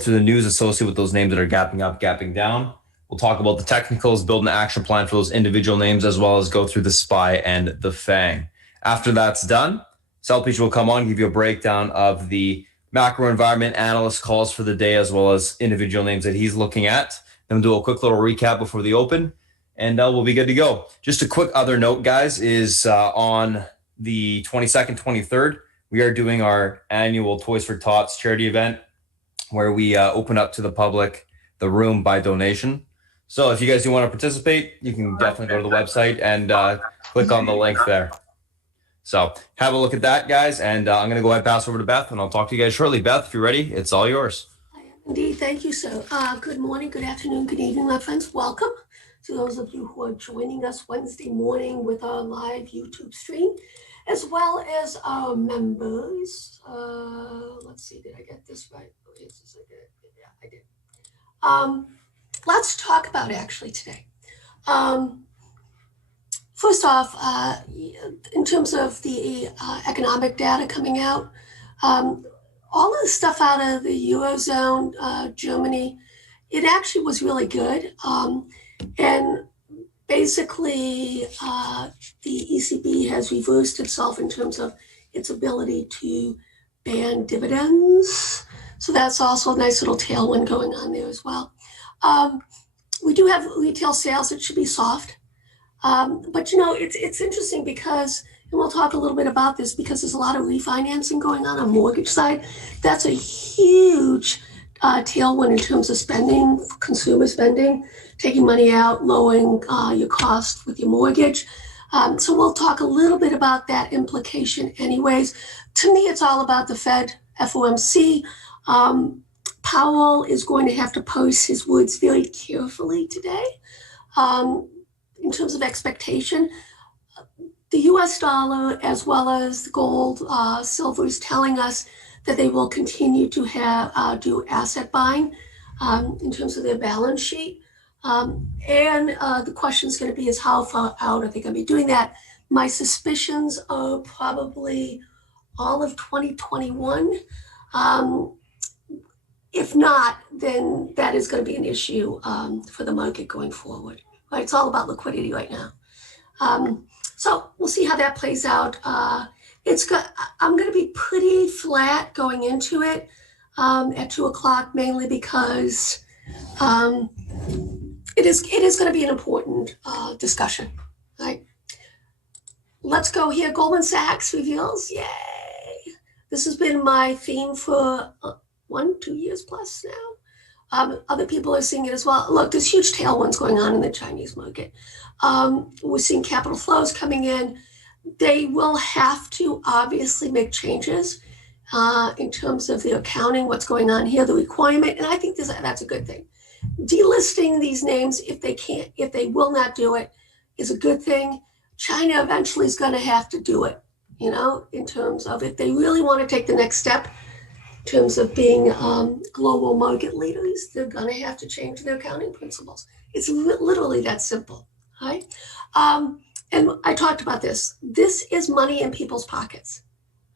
through the news associated with those names that are gapping up, gapping down. We'll talk about the technicals, build an action plan for those individual names, as well as go through the SPY and the FANG. After that's done, Selpish will come on, give you a breakdown of the macro environment, analyst calls for the day, as well as individual names that he's looking at. Then we'll do a quick little recap before the open, and we'll be good to go. Just a quick other note, guys, is on the 22nd, 23rd, we are doing our annual Toys for Tots charity event where we open up to the public the room by donation. So if you guys do want to participate, you can definitely go to the website and click on the link there. So have a look at that, guys. And I'm going to go ahead and pass over to Beth, and I'll talk to you guys shortly. Beth, if you're ready, it's all yours. I am indeed. Thank you, sir. Good morning, good afternoon, good evening, my friends. Welcome to those of you who are joining us Wednesday morning with our live YouTube stream, as well as our members. Let's see, did I get this right? Yes, I did. Yeah, I did. Let's talk about actually today. First off, in terms of the economic data coming out, all of the stuff out of the Eurozone, Germany, it actually was really good. And basically, the ECB has reversed itself in terms of its ability to ban dividends. So that's also a nice little tailwind going on there as well. We do have retail sales that should be soft. But you know, it's interesting because, and we'll talk a little bit about this, because there's a lot of refinancing going on mortgage side. That's a huge tailwind in terms of spending, consumer spending, taking money out, lowering your cost with your mortgage. So we'll talk a little bit about that implication anyways. To me, it's all about the Fed, FOMC. Powell is going to have to pose his words very carefully today. In terms of expectation, the US dollar, as well as the gold, silver, is telling us that they will continue to have do asset buying in terms of their balance sheet. And the question is going to be is how far out are they going to be doing that? My suspicions are probably all of 2021. If not, then that is going to be an issue for the market going forward. Right? It's all about liquidity right now. So we'll see how that plays out. I'm going to be pretty flat going into it at 2 o'clock, mainly because it is going to be an important discussion. Right? Let's go here. Goldman Sachs reveals. Yay! This has been my theme for 1-2 years plus now. Other people are seeing it as well. Look, there's huge tailwinds going on in the Chinese market. We're seeing capital flows coming in. They will have to obviously make changes in terms of the accounting, what's going on here, the requirement, and I think that's a good thing. Delisting these names, if they will not do it, is a good thing. China eventually is going to have to do it, you know, in terms of if they really want to take the next step in terms of being global market leaders, they're going to have to change their accounting principles. It's literally that simple, right? And I talked about this. This is money in people's pockets,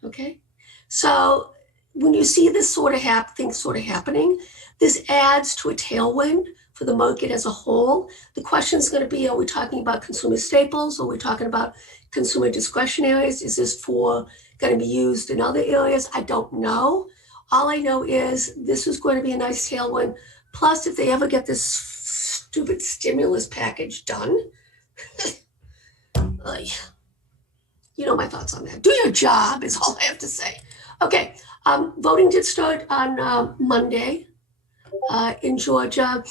okay? So when you see this sort of things sort of happening, this adds to a tailwind for the market as a whole. The question is going to be, are we talking about consumer staples? Are we talking about consumer discretionaries? Is this going to be used in other areas? I don't know. All I know is this is going to be a nice tailwind. Plus, if they ever get this stupid stimulus package done, you know my thoughts on that. Do your job is all I have to say. Okay, voting did start on Monday in Georgia.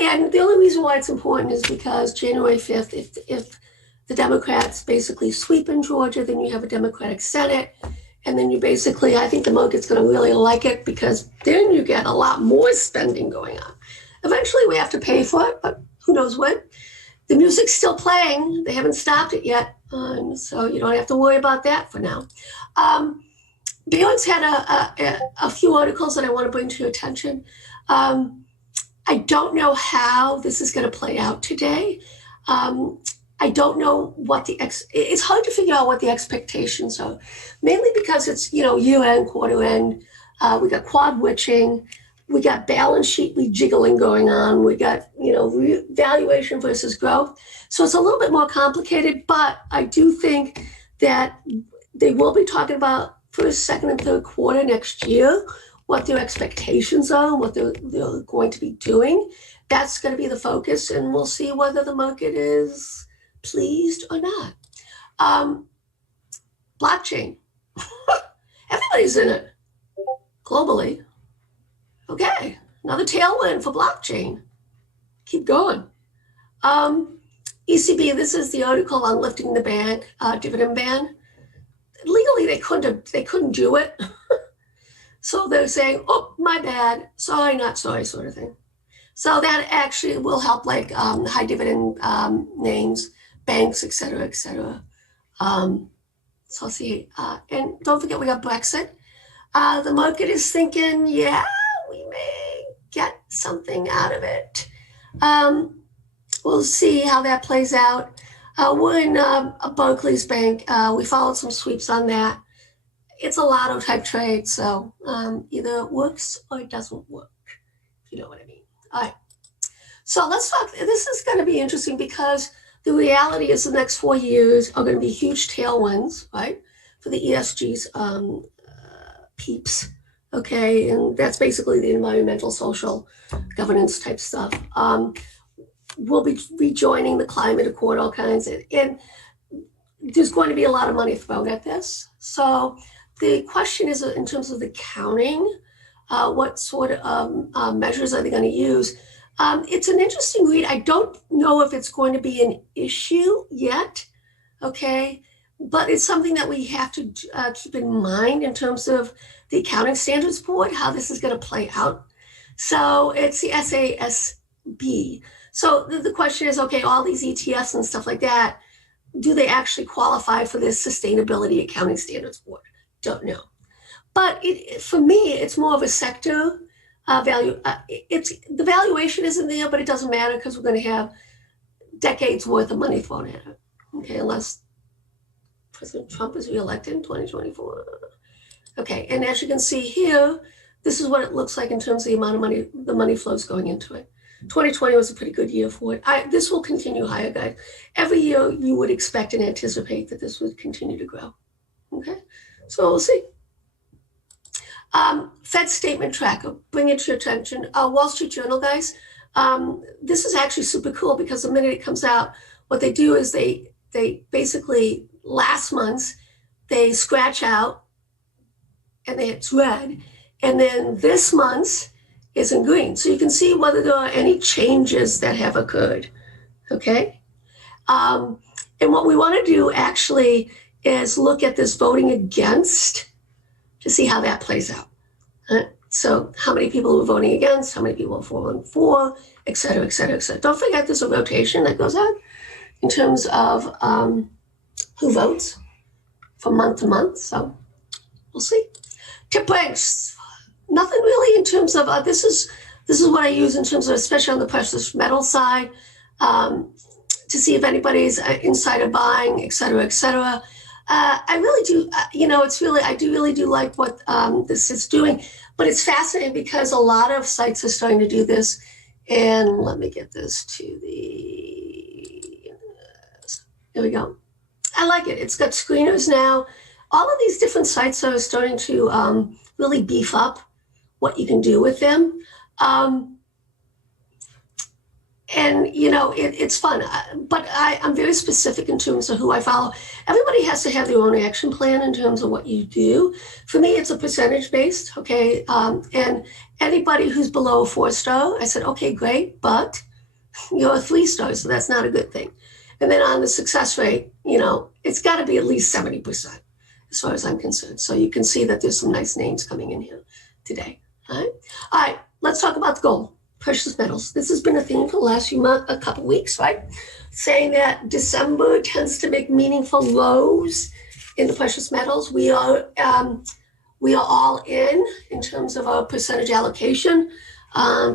And the only reason why it's important is because January 5th, if the Democrats basically sweep in Georgia, then you have a Democratic Senate. And then you basically, I think the market's going to really like it because then you get a lot more spending going on. Eventually we have to pay for it, but who knows when. The music's still playing. They haven't stopped it yet. So you don't have to worry about that for now. Beyond's had a few articles that I want to bring to your attention. I don't know how this is going to play out today. I don't know what it's hard to figure out what the expectations are, mainly because it's, year end, quarter end. We got quad witching. We got balance sheet rejiggling going on. We got, valuation versus growth. So it's a little bit more complicated, but I do think that they will be talking about first, second, and third quarter next year, what their expectations are, what they're going to be doing. That's going to be the focus, and we'll see whether the market is pleased or not. Blockchain. Everybody's in it globally. Okay, another tailwind for blockchain. Keep going. ECB, this is the article on lifting the ban, dividend ban. Legally, they couldn't do it. So they're saying, oh, my bad, sorry, not sorry, sort of thing. So that actually will help, like high dividend names, banks, et cetera, et cetera. So I'll see. And don't forget, we got Brexit. The market is thinking, yeah, we may get something out of it. We'll see how that plays out. We're in a Barclays Bank. We followed some sweeps on that. It's a lotto type trade, so either it works or it doesn't work, if you know what I mean. All right. So let's talk. This is going to be interesting because the reality is the next 4 years are going to be huge tailwinds, right, for the ESG's peeps. Okay, and that's basically the environmental, social, governance type stuff. We'll be rejoining the climate accord, all kinds of, and there's going to be a lot of money thrown at this. So the question is, in terms of the counting, what sort of measures are they going to use? It's an interesting read. I don't know if it's going to be an issue yet, okay? But it's something that we have to keep in mind in terms of the Accounting Standards Board, how this is going to play out. So it's the SASB. So the question is, okay, all these ETFs and stuff like that, do they actually qualify for this Sustainability Accounting Standards Board? Don't know. But for me, it's more of a sector value. The valuation isn't there, but it doesn't matter because we're going to have decades worth of money thrown at it. Okay, unless President Trump is reelected in 2024. Okay, and as you can see here, this is what it looks like in terms of the amount of money, the money flows going into it. 2020 was a pretty good year for it. This will continue higher, guys. Every year you would expect and anticipate that this would continue to grow. Okay, so we'll see. Fed statement tracker, bring it to your attention. Wall Street Journal, guys. This is actually super cool because the minute it comes out, what they do is they basically, last month's, they scratch out and it's red. And then this month's is in green. So you can see whether there are any changes that have occurred, okay? And what we want to do actually is look at this voting against to see how that plays out. So how many people were voting against, how many people were voting for, et cetera, et cetera, et cetera. Don't forget there's a rotation that goes on in terms of who votes from month to month. So we'll see. Tip ranks. Nothing really in terms of, this is what I use in terms of, especially on the precious metal side, to see if anybody's insider buying, et cetera, et cetera. I really do, I really do like what this is doing, but it's fascinating because a lot of sites are starting to do this. And let me get this to here we go. I like it. It's got screeners now. All of these different sites are starting to really beef up what you can do with them. And, it's fun. But I'm very specific in terms of who I follow. Everybody has to have their own action plan in terms of what you do. For me, it's a percentage based, okay? And anybody who's below a 4-star, I said, okay, great, but you're a 3-star, so that's not a good thing. And then on the success rate, it's got to be at least 70% as far as I'm concerned. So you can see that there's some nice names coming in here today. All right, let's talk about the gold, precious metals. This has been a theme for the last a couple weeks, right? Saying that December tends to make meaningful lows in the precious metals. We are all in terms of our percentage allocation,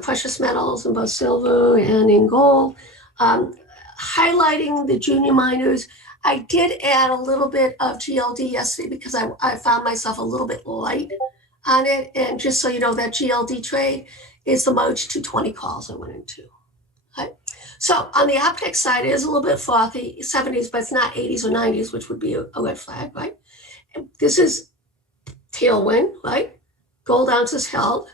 precious metals in both silver and in gold. Highlighting the junior miners. I did add a little bit of GLD yesterday because I found myself a little bit light on it. And just so you know, that GLD trade is the merge 220 calls I went into. Right? So on the optic side, it is a little bit frothy, 70s, but it's not 80s or 90s, which would be a red flag, right? And this is tailwind, right? Gold ounces held.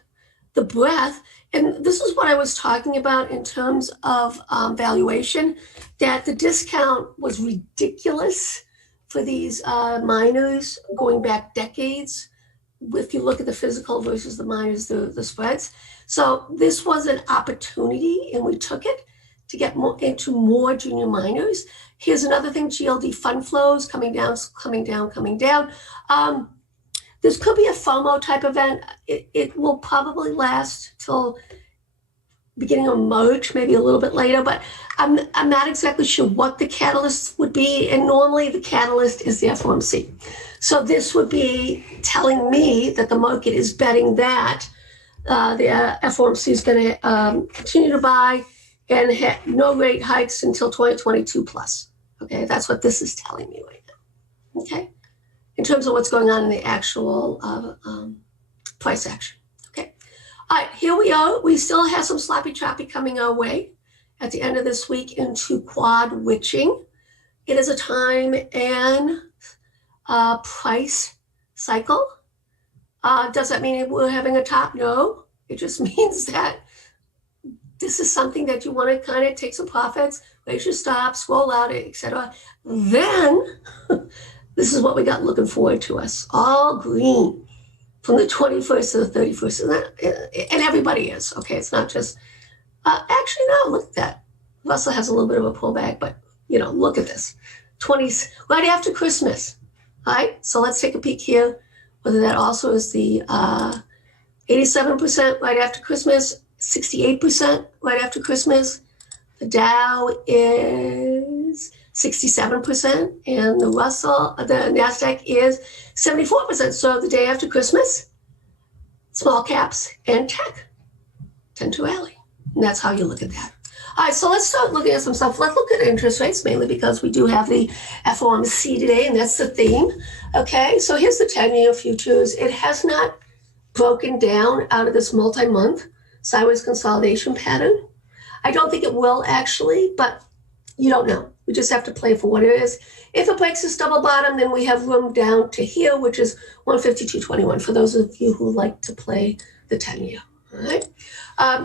The breadth, and this is what I was talking about in terms of valuation, that the discount was ridiculous for these miners going back decades. If you look at the physical versus the miners, the spreads. So this was an opportunity, and we took it to get into more junior miners. Here's another thing, GLD fund flows coming down, coming down, coming down. This could be a FOMO type event. It will probably last till beginning of March, maybe a little bit later, but I'm not exactly sure what the catalyst would be. And normally the catalyst is the FOMC. So this would be telling me that the market is betting that the FOMC is going to continue to buy and have no rate hikes until 2022 plus. Okay, that's what this is telling me right now. Okay, in terms of what's going on in the actual price action. Okay, all right, here we are. We still have some sloppy choppy coming our way at the end of this week into quad witching. It is a time and price cycle. Does that mean we're having a top? No, it just means that this is something that you want to kind of take some profits, raise your stops, roll out it, etc. Then this is what we got looking forward to us. All green from the 21st to the 31st. And everybody is, okay? It's not just, actually, no, look at that. Russell has a little bit of a pullback, but, you know, look at this. 20s, right after Christmas. All right, so let's take a peek here, whether that also is the 87% right after Christmas, 68% right after Christmas. The Dow is 67%, and the NASDAQ is 74%. So the day after Christmas, small caps and tech tend to rally. And that's how you look at that. All right, so let's start looking at some stuff. Let's look at interest rates, mainly because we do have the FOMC today, and that's the theme. Okay, so here's the 10-year futures. It has not broken down out of this multi-month sideways consolidation pattern. I don't think it will actually, but you don't know. We just have to play for what it is. If it breaks this double bottom, then we have room down to here, which is 152.21 for those of you who like to play the 10-year. All right.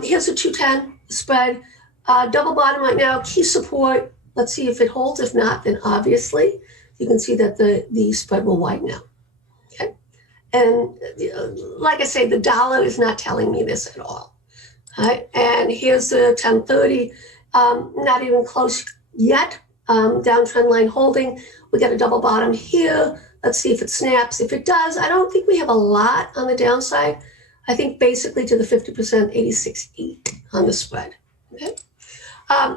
Here's the 210 spread. Double bottom right now, key support. Let's see if it holds. If not, then obviously you can see that the spread will widen out. Okay. And like I say, the dollar is not telling me this at all. All right, and here's the 1030, not even close yet. Downtrend line holding. We got a double bottom here. Let's see if it snaps. If it does, I don't think we have a lot on the downside. I think basically to the 50%, 86.8 on the spread. Okay.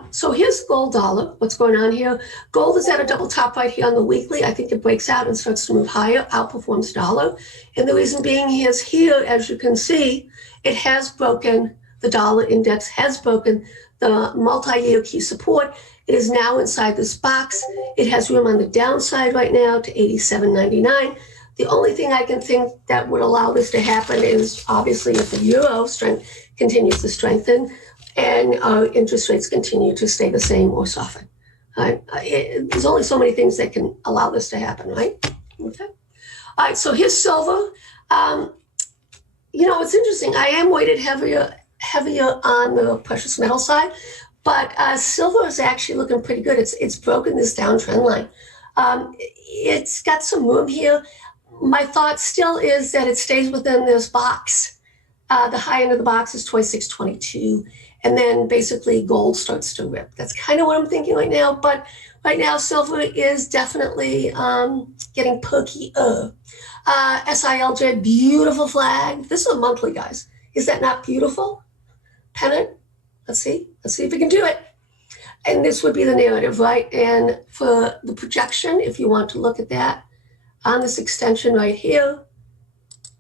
So here's gold dollar. What's going on here? Gold is at a double top right here on the weekly. I think it breaks out and starts to move higher, outperforms dollar. And the reason being is here, as you can see, it has broken. The dollar index has broken the multi-year key support. It is now inside this box. It has room on the downside right now to 87.99. The only thing I can think that would allow this to happen is obviously if the euro strength continues to strengthen and interest rates continue to stay the same or soften. Right? There's only so many things that can allow this to happen, right? Okay. All right, so here's silver. You know, it's interesting. I am weighted heavier on the precious metal side, but silver is actually looking pretty good. It's broken this downtrend line. It's got some room here. My thought still is that it stays within this box. The high end of the box is 26.22, and then basically gold starts to rip. That's kind of what I'm thinking right now, but right now silver is definitely getting perkier. SILJ, beautiful flag. This is a monthly, guys. Is that not beautiful? Pennant. Let's see if we can do it. And this would be the narrative, right? And for the projection, if you want to look at that on this extension right here,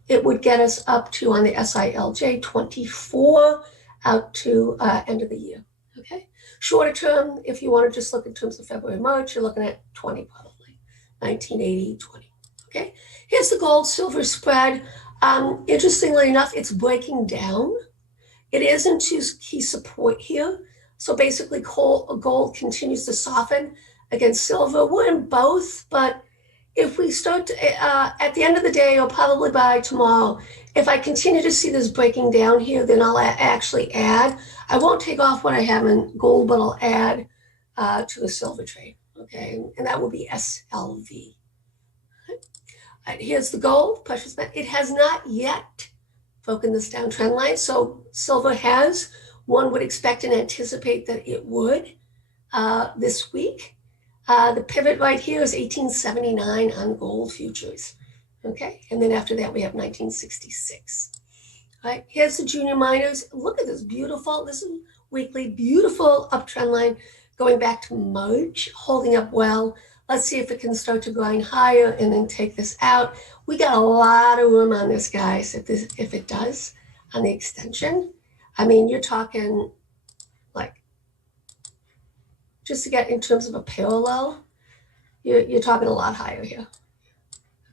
it would get us up to, on the SILJ, 24 out to end of the year. Okay. Shorter term, if you want to just look in terms of February, March, you're looking at 20 probably, 1980, 20. Okay. Here's the gold silver spread. Interestingly enough, it's breaking down. It is into key support here. So basically gold continues to soften against silver. We're in both, but if we start to, at the end of the day, or probably by tomorrow, if I continue to see this breaking down here, then I'll actually add. I won't take off what I have in gold, but I'll add to the silver trade, okay? And that will be SLV. All right, here's the gold, precious metal. It has not yet broken this downtrend line, so silver has, one would expect and anticipate that it would this week. The pivot right here is 1879 on gold futures. Okay, and then after that we have 1966. All right, here's the junior miners. Look at this beautiful, this is weekly, beautiful uptrend line going back to March, holding up well. Let's see if it can start to grind higher and then take this out. We got a lot of room on this, guys, if it does on the extension. I mean, you're talking like, just to get in terms of a parallel, you're talking a lot higher here.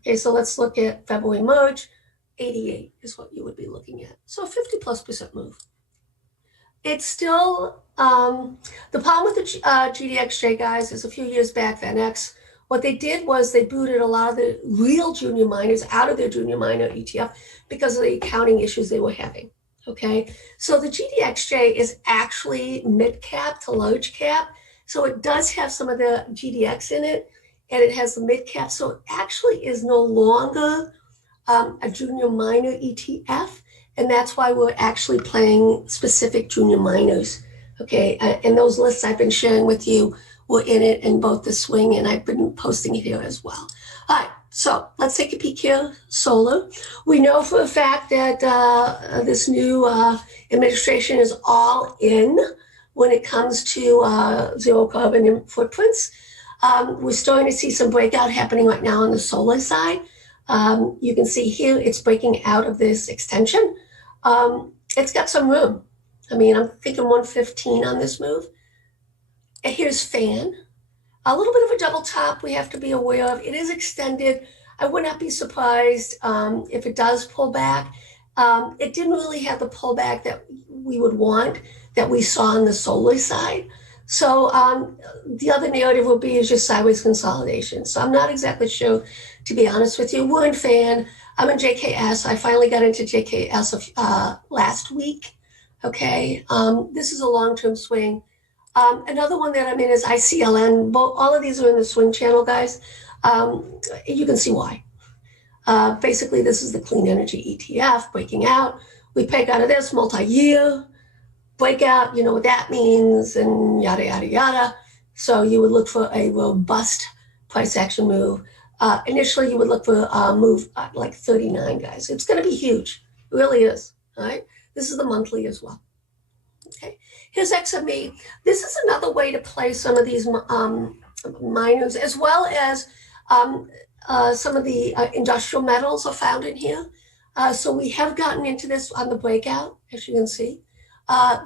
Okay, so let's look at February, March, 88 is what you would be looking at. So 50+% move. It's still, the problem with the GDXJ, guys, is a few years back, VanEck, what they did was they booted a lot of the real junior miners out of their junior miner ETF because of the accounting issues they were having. Okay, so the GDXJ is actually mid cap to large cap. So it does have some of the GDX in it, and it has the mid cap. So it actually is no longer a junior miner ETF. And that's why we're actually playing specific junior miners. Okay, and those lists I've been sharing with you were in it in both the swing, and I've been posting it here as well. All right, so let's take a peek here. Solar. We know for a fact that this new administration is all in when it comes to zero carbon footprints. We're starting to see some breakout happening right now on the solar side. You can see here it's breaking out of this extension. It's got some room. I mean, I'm thinking 115 on this move. And here's fan. A little bit of a double top we have to be aware of. It is extended. I would not be surprised if it does pull back. It didn't really have the pullback that we would want that we saw on the solar side. So the other narrative will be is just sideways consolidation. So I'm not exactly sure, to be honest with you. We're in fan. I'm in JKS. I finally got into JKS last week. Okay, this is a long-term swing. Another one that I'm in is ICLN. All of these are in the swing channel, guys. You can see why. Basically, this is the clean energy ETF breaking out. We pick out of this multi-year breakout. You know what that means, and yada, yada, yada. So you would look for a robust price action move. Initially, you would look for a move like 39, guys. It's going to be huge. It really is. All right. This is the monthly as well. Okay. Here's XME. This is another way to play some of these miners, as well as some of the industrial metals are found in here. So we have gotten into this on the breakout, as you can see.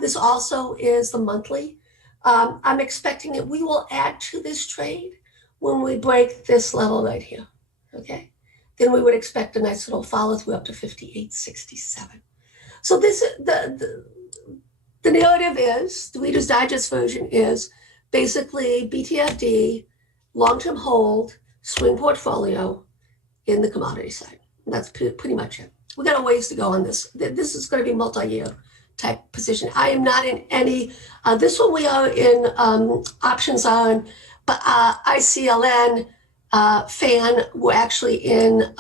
This also is the monthly. I'm expecting that we will add to this trade when we break this level right here. Okay. Then we would expect a nice little follow through up to 58.67. So this the narrative is, the Reader's Digest version is basically BTFD, long-term hold, swing portfolio in the commodity side. And that's pretty much it. We got a ways to go on this. This is going to be multi-year type position. I am not in any, this one we are in options on, but ICLN, FAN, we're actually in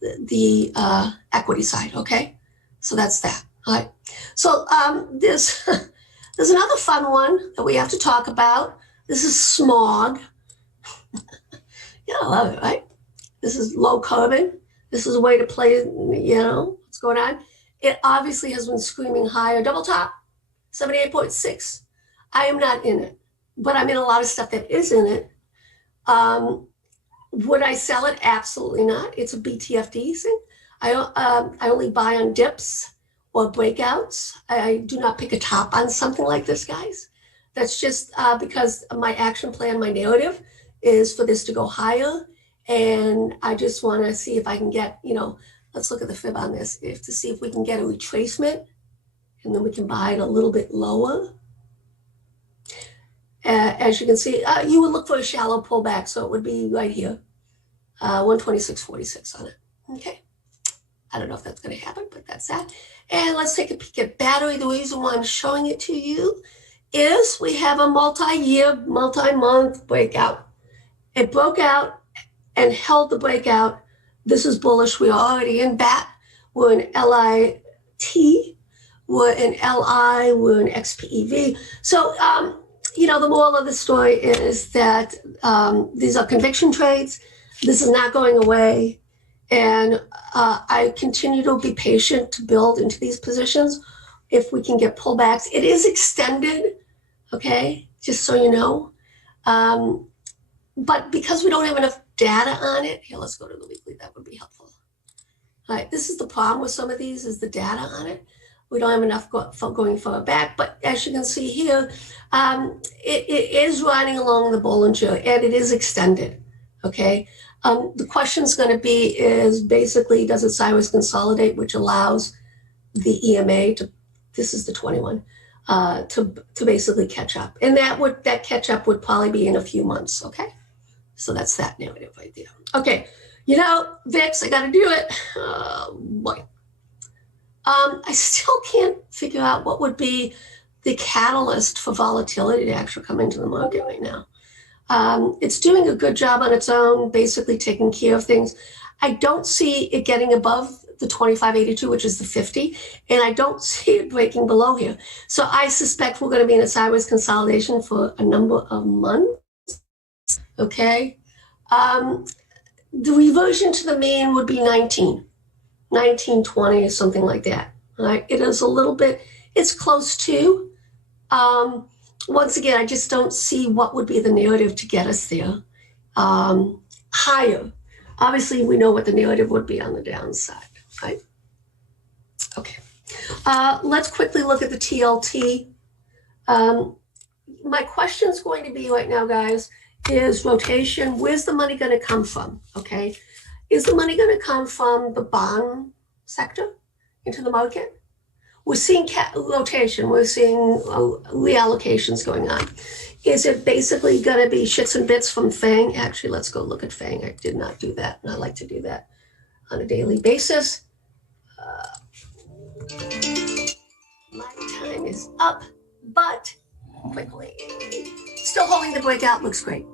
the equity side, okay? So that's that. All right. So there's another fun one that we have to talk about. This is smog. Yeah, I love it, right? This is low carbon. This is a way to play, you know, what's going on. It obviously has been screaming higher. Double top, 78.6. I am not in it, but I'm in a lot of stuff that is in it. Would I sell it? Absolutely not. It's a BTFD thing. I only buy on dips or breakouts. I do not pick a top on something like this, guys. That's just because my action plan, my narrative is for this to go higher. And I just want to see if I can get, you know, let's look at the fib on this to see if we can get a retracement, and then we can buy it a little bit lower. As you can see, you would look for a shallow pullback, so it would be right here, 126.46 on it. Okay. I don't know if that's going to happen, but that's that. And let's take a peek at battery. The reason why I'm showing it to you is we have a multi-year, multi-month breakout. It broke out and held the breakout. This is bullish. We're already in BAT. We're in LIT. We're in LI. We're in XPEV. So, the moral of the story is that these are conviction trades. This is not going away. And I continue to be patient to build into these positions if we can get pullbacks. It is extended, okay, just so you know. But because we don't have enough data on it, here, let's go to the weekly. That would be helpful. All right, this is the problem with some of these is the data on it. We don't have enough going further back. But as you can see here, it is riding along the Bollinger, and it is extended, okay? The question is going to be is basically, does it sideways consolidate, which allows the EMA to, this is the 21, to basically catch up. And that catch up would probably be in a few months, okay? So that's that narrative right there. Okay, VIX, I got to do it. Oh, boy. I still can't figure out what would be the catalyst for volatility to actually come into the market right now. It's doing a good job on its own, basically taking care of things. I don't see it getting above the 2582, which is the 50, and I don't see it breaking below here. So I suspect we're going to be in a sideways consolidation for a number of months, okay? The reversion to the mean would be 1920 or something like that, all right? It is a little bit, it's close to. Once again, I just don't see what would be the narrative to get us there higher. Obviously, we know what the narrative would be on the downside, right? Okay. Let's quickly look at the TLT. My question is going to be right now, guys, is rotation. Where's the money going to come from, okay? Is the money going to come from the bond sector into the market? We're seeing rotation. We're seeing reallocations going on. Is it basically going to be shits and bits from FANG? Actually, let's go look at FANG. I did not do that, and I like to do that on a daily basis. My time is up, but quickly. Still holding the breakout. Looks great.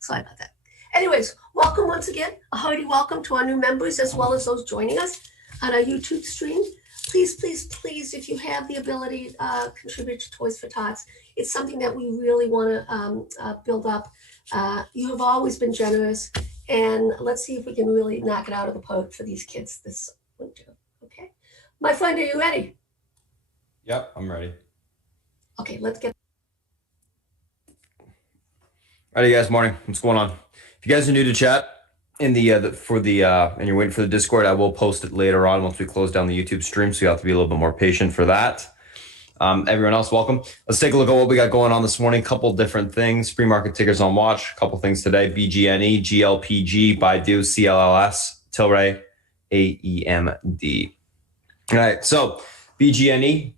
Sorry about that. Anyways, welcome once again. A hearty welcome to our new members as well as those joining us on our YouTube stream. Please, please, please, if you have the ability, contribute to Toys for Tots. It's something that we really want to build up. You have always been generous, and let's see if we can really knock it out of the park for these kids this winter, okay? My friend, are you ready? Yep, I'm ready. Okay, let's get. Alrighty, guys, morning. What's going on? If you guys are new to chat, and you're waiting for the Discord, I will post it later on once we close down the YouTube stream, so you have to be a little bit more patient for that. Everyone else, welcome. Let's take a look at what we got going on this morning. Couple different things. Free market tickers on watch. Couple things today. BGNE, GLPG, Baidu, CLLS, Tilray, AEMD. All right, so BGNE.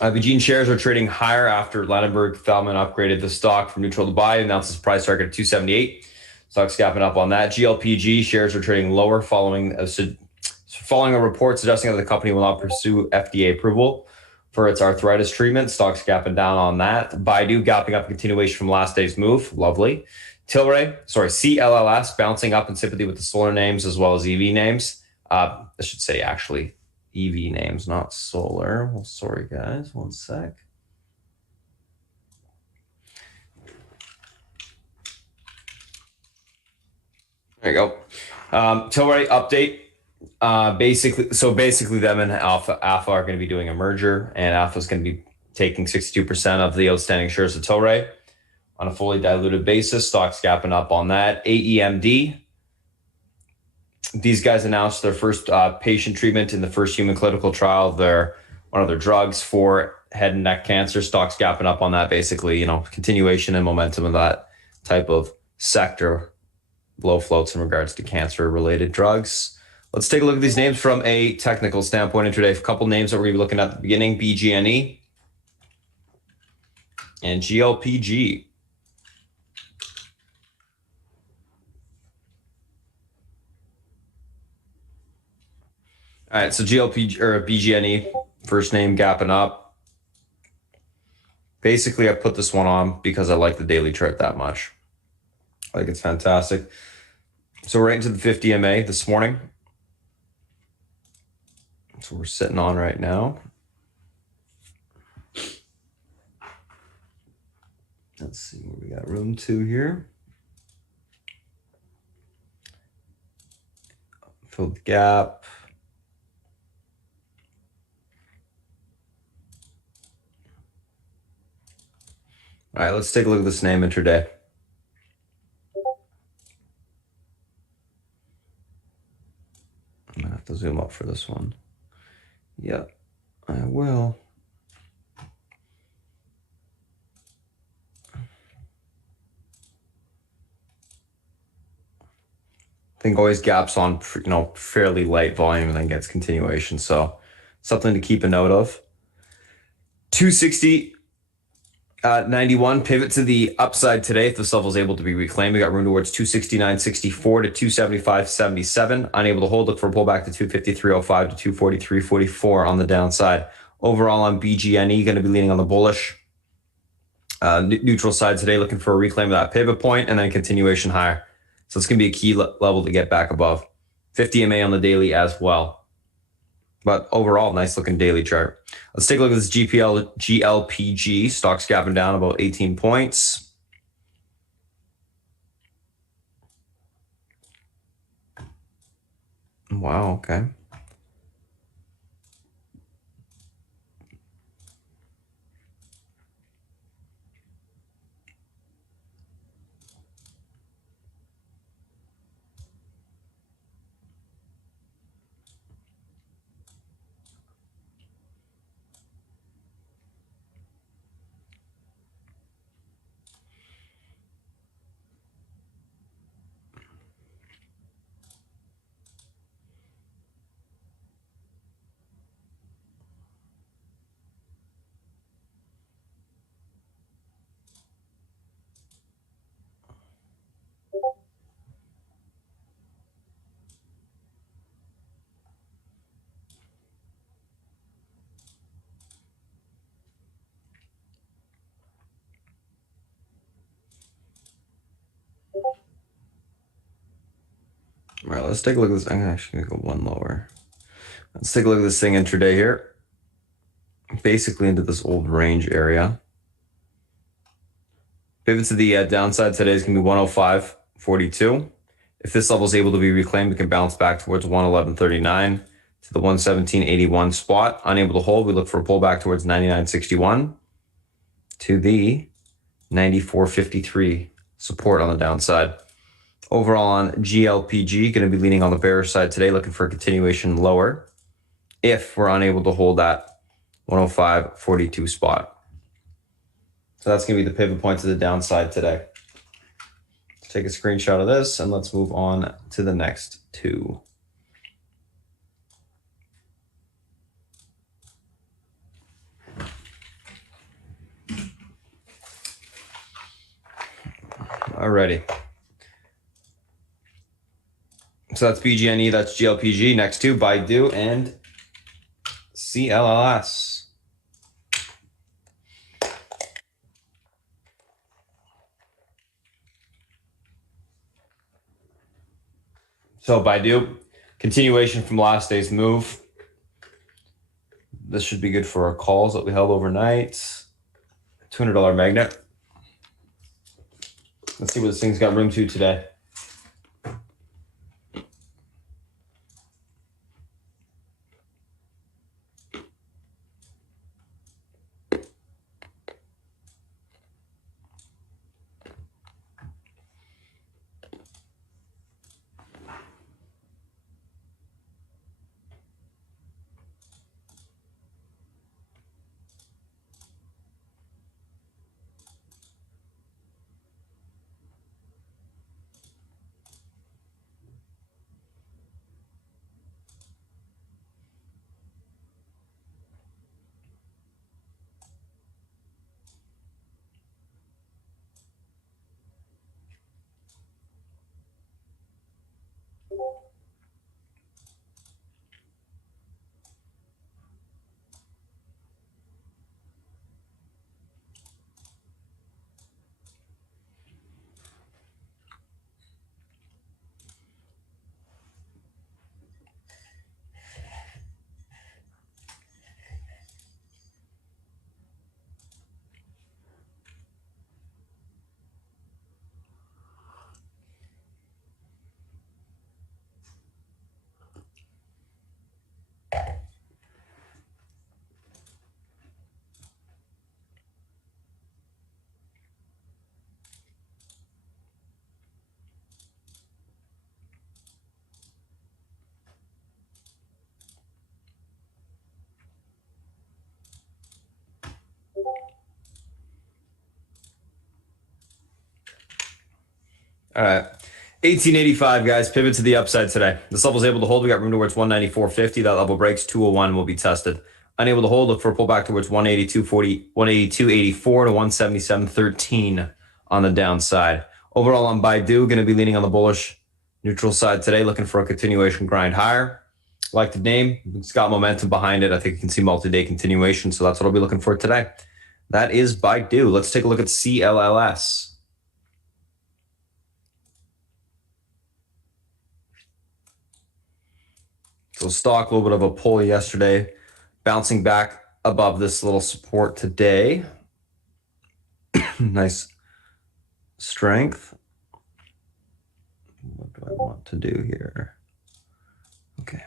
BGN shares are trading higher after Ladenburg Thalmann upgraded the stock from neutral to buy, announced its price target at 278. Stock's gapping up on that. GLPG shares are trading lower following a report suggesting that the company will not pursue FDA approval for its arthritis treatment. Stock's gapping down on that. Baidu gapping up, continuation from last day's move. Lovely. CLLS bouncing up in sympathy with the solar names as well as EV names. I should say actually EV names, not solar. Well, sorry guys, one sec. There you go. Tilray update. Basically them and Alpha are going to be doing a merger, and Alpha is going to be taking 62% of the outstanding shares of Tilray on a fully diluted basis. Stock's gapping up on that. AEMD. These guys announced their first patient treatment in the first human clinical trial of one of their drugs for head and neck cancer. Stock's gapping up on that. Basically, continuation and momentum of that type of sector. Low floats in regards to cancer-related drugs. Let's take a look at these names from a technical standpoint intraday. A couple names that we're going to be looking at the beginning, BGNE and GLPG. All right, so GLPG or BGNE, first name gapping up. Basically, I put this one on because I like the daily chart that much. I think it's fantastic. So we're right into the 50 MA this morning. So we're sitting on right now. Let's see what we got room to here. Fill the gap. All right, let's take a look at this name intraday. I'm gonna have to zoom up for this one. Yeah, I will. I think always gaps on, fairly light volume and then gets continuation. So something to keep a note of. 260. 91 pivot to the upside today if this level is able to be reclaimed. We got room towards 269.64 to 275.77. Unable to hold, look for a pullback to 253.05 to 243.44 on the downside. Overall on BGNE, going to be leaning on the bullish. Neutral side today, looking for a reclaim of that pivot point and then continuation higher. So it's going to be a key level to get back above. 50 MA on the daily as well. But overall, nice looking daily chart. Let's take a look at this GLPG. Stock's gapping down about 18 points. Wow, okay. All right, let's take a look at this. I'm actually going to go one lower. Let's take a look at this thing intraday here. Basically into this old range area. Pivot to the downside today is going to be 105.42. If this level is able to be reclaimed, we can bounce back towards 111.39 to the 117.81 spot. Unable to hold, we look for a pullback towards 99.61 to the 94.53 support on the downside. Overall on GLPG, going to be leaning on the bearish side today, looking for a continuation lower if we're unable to hold that 105.42 spot. So that's going to be the pivot point to the downside today. Let's take a screenshot of this and let's move on to the next two. Alrighty. So that's BGNE, that's GLPG. Next two, Baidu and CLLS. So Baidu, continuation from last day's move. This should be good for our calls that we held overnight. $200 magnet. Let's see what this thing's got room to today. All right. 1885, guys. Pivot to the upside today. This level is able to hold. We got room towards 194.50. That level breaks. 201 will be tested. Unable to hold. Look for a pullback towards 182.40, 182.84 to 177.13 on the downside. Overall on Baidu, going to be leaning on the bullish neutral side today. Looking for a continuation grind higher. Like the name, it's got momentum behind it. I think you can see multi-day continuation. So that's what I'll be looking for today. That is Baidu. Let's take a look at CLLS. So stock, a little bit of a pull yesterday, bouncing back above this little support today. Nice strength. What do I want to do here? Okay.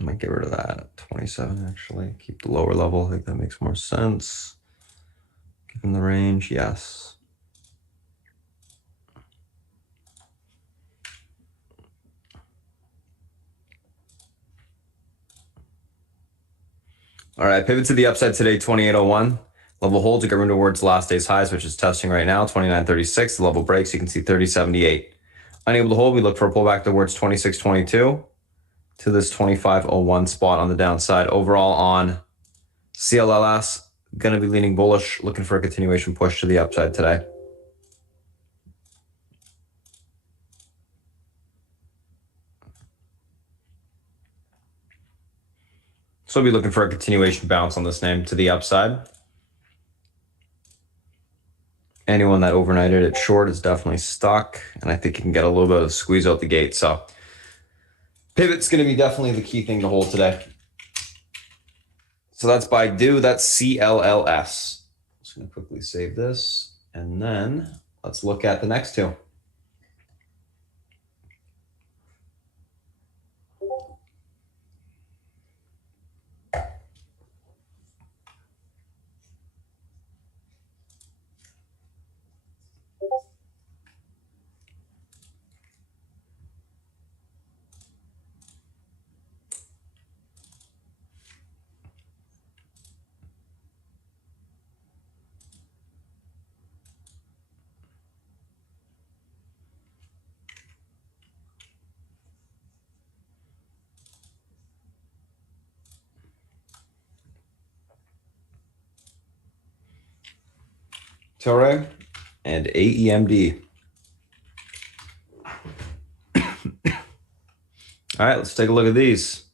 I might get rid of that at 27, actually. Keep the lower level. I think that makes more sense. Given the range, yes. All right, pivot to the upside today, 2801. Level holds, you got room towards last day's highs, which is testing right now, 2936. The level breaks, you can see 3078. Unable to hold, we look for a pullback towards 2622 to this 2501 spot on the downside. Overall on CLLS, going to be leaning bullish, looking for a continuation push to the upside today. So we'll be looking for a continuation bounce on this name to the upside. Anyone that overnighted it short is definitely stuck, and I think you can get a little bit of squeeze out the gate. So pivot's going to be definitely the key thing to hold today. So that's Baidu, that's CLLS. I'm just going to quickly save this, and then let's look at the next two. Tilray and AEMD. All right, let's take a look at these.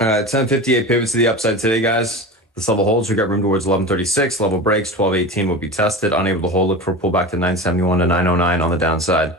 All right, 1058 pivots to the upside today, guys. This level holds, we got room towards 1136. Level breaks, 1218 will be tested. Unable to hold, look for a pullback to 971 to 909 on the downside.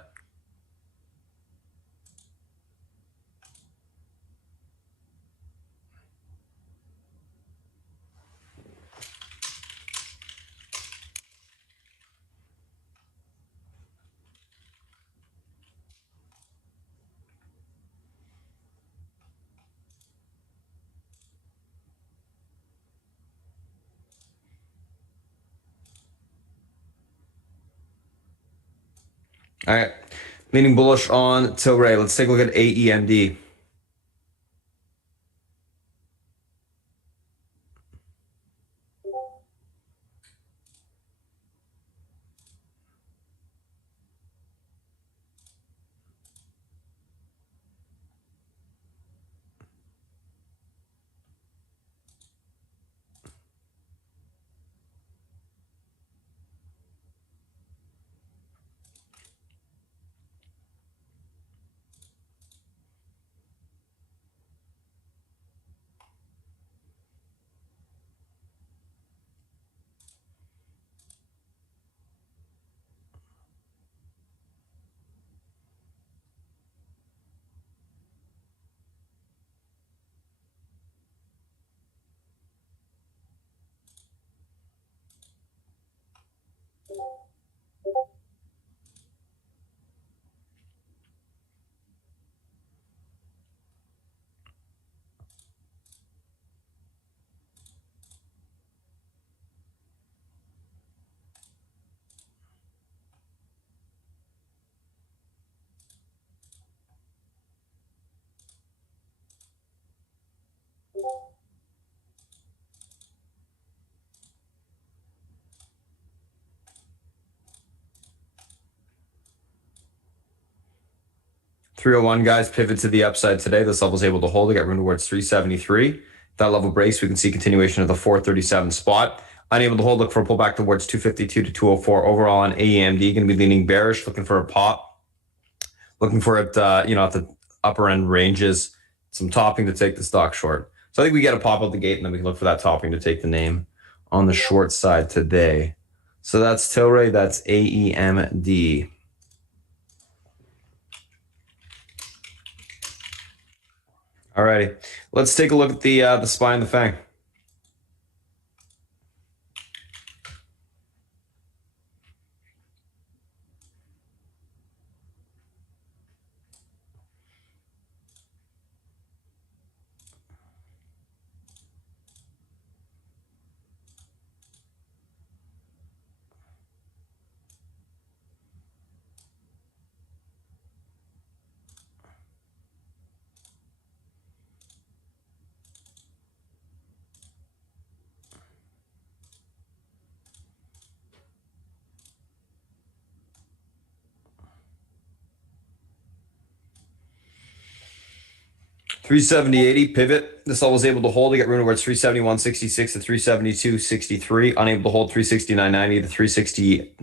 All right, leaning bullish on Tilray. Let's take a look at AEMD. $301, guys, pivot to the upside today. This level is able to hold. We got room towards 373. That level breaks, we can see continuation of the 437 spot. Unable to hold, look for a pullback towards 252 to 204. Overall on AEMD, going to be leaning bearish, looking for a pop. Looking for it, at the upper end ranges, some topping to take the stock short. So I think we get a pop out the gate, and then we can look for that topping to take the name on the short side today. So that's Tilray, that's AEMD. All righty, let's take a look at the SPY and the FANG. $370.80 pivot. This level was able to hold. We got room towards 371.66 to 372.63. Unable to hold 369.90 to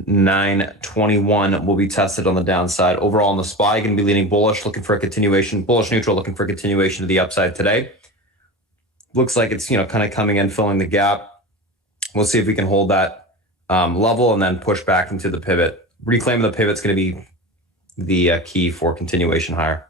369.21 will be tested on the downside. Overall on the SPY, going to be leaning bullish, looking for a continuation, bullish neutral, looking for a continuation to the upside today. Looks like it's kind of coming in, filling the gap. We'll see if we can hold that level and then push back into the pivot. Reclaiming the pivot's going to be the key for continuation higher.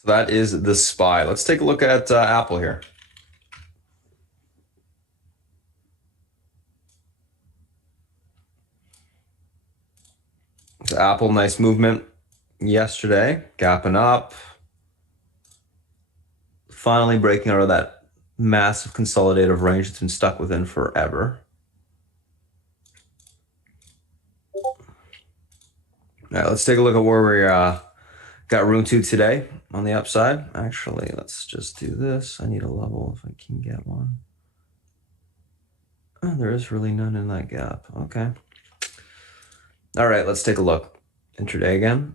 So that is the SPY. Let's take a look at Apple here. So Apple, nice movement yesterday, gapping up. Finally breaking out of that massive consolidative range it's been stuck within forever. All right, let's take a look at where we got room to today on the upside. Actually, let's just do this. I need a level if I can get one. Oh, there is really none in that gap. Okay. All right, let's take a look. Intraday again.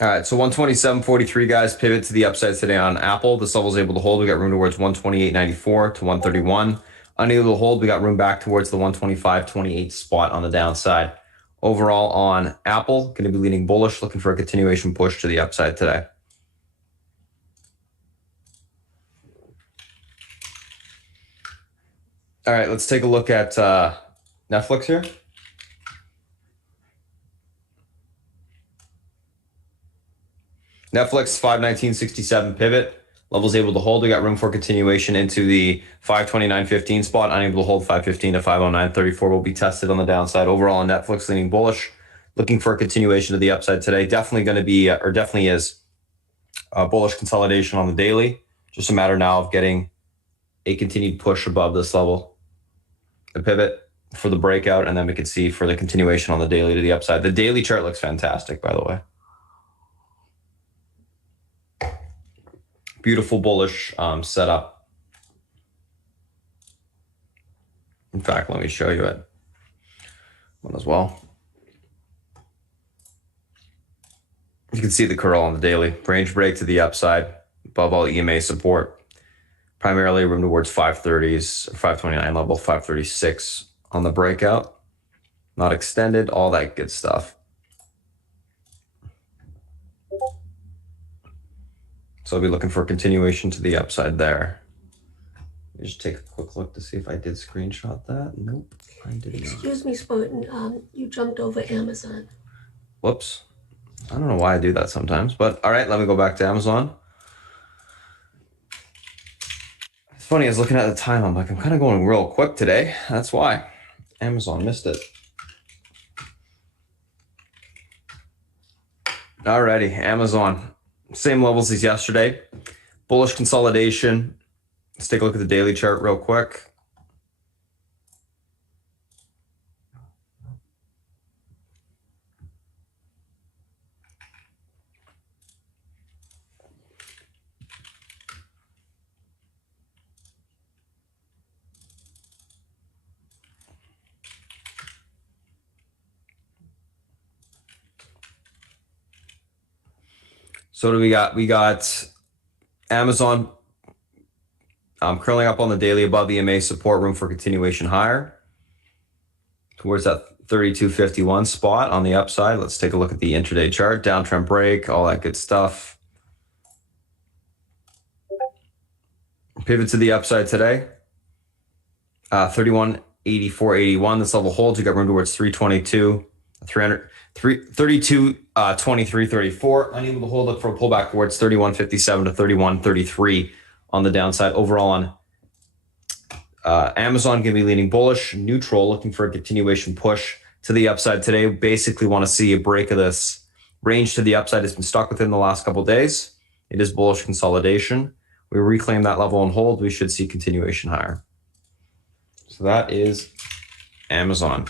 All right, so 127.43, guys, pivot to the upside today on Apple. This level is able to hold. We got room towards 128.94 to 131. Unable to hold, we got room back towards the 125.28 spot on the downside. Overall on Apple, going to be leaning bullish, looking for a continuation push to the upside today. All right, let's take a look at Netflix here. Netflix 519.67 pivot. Levels able to hold. We got room for continuation into the 529.15 spot. Unable to hold 515 to 509.34 will be tested on the downside. Overall on Netflix, leaning bullish. Looking for a continuation to the upside today. Definitely going to be, or definitely is, bullish consolidation on the daily. Just a matter now of getting a continued push above this level. The pivot for the breakout, and then we could see for the continuation on the daily to the upside. The daily chart looks fantastic, by the way. Beautiful bullish setup. In fact, let me show you it one as well. You can see the curl on the daily. Range break to the upside, above all EMA support. Primarily room towards 530s, 529 level, 536 on the breakout. Not extended, all that good stuff. So I'll be looking for a continuation to the upside there. Let me just take a quick look to see if I did screenshot that. Nope, I did not. Excuse me, Spartan. You jumped over Amazon. Whoops. I don't know why I do that sometimes, but all right, let me go back to Amazon. It's funny, I was looking at the time. I'm like, I'm kind of going real quick today. That's why. Amazon missed it. Alrighty, Amazon. Same levels as yesterday. Bullish consolidation. Let's take a look at the daily chart real quick. So what do we got? We got Amazon curling up on the daily above EMA support, room for continuation higher towards that 32.51 spot on the upside. Let's take a look at the intraday chart, downtrend break, all that good stuff. Pivot to the upside today. 31.84.81. This level holds. We got room towards 322, 32, 23, 34. Unable to hold, look for a pullback towards 31.57 to 31.33 on the downside. Overall on Amazon, going to be leaning bullish, neutral, looking for a continuation push to the upside today. Basically want to see a break of this range to the upside. It's been stuck within the last couple of days. It is bullish consolidation. We reclaim that level and hold. We should see continuation higher. So that is Amazon.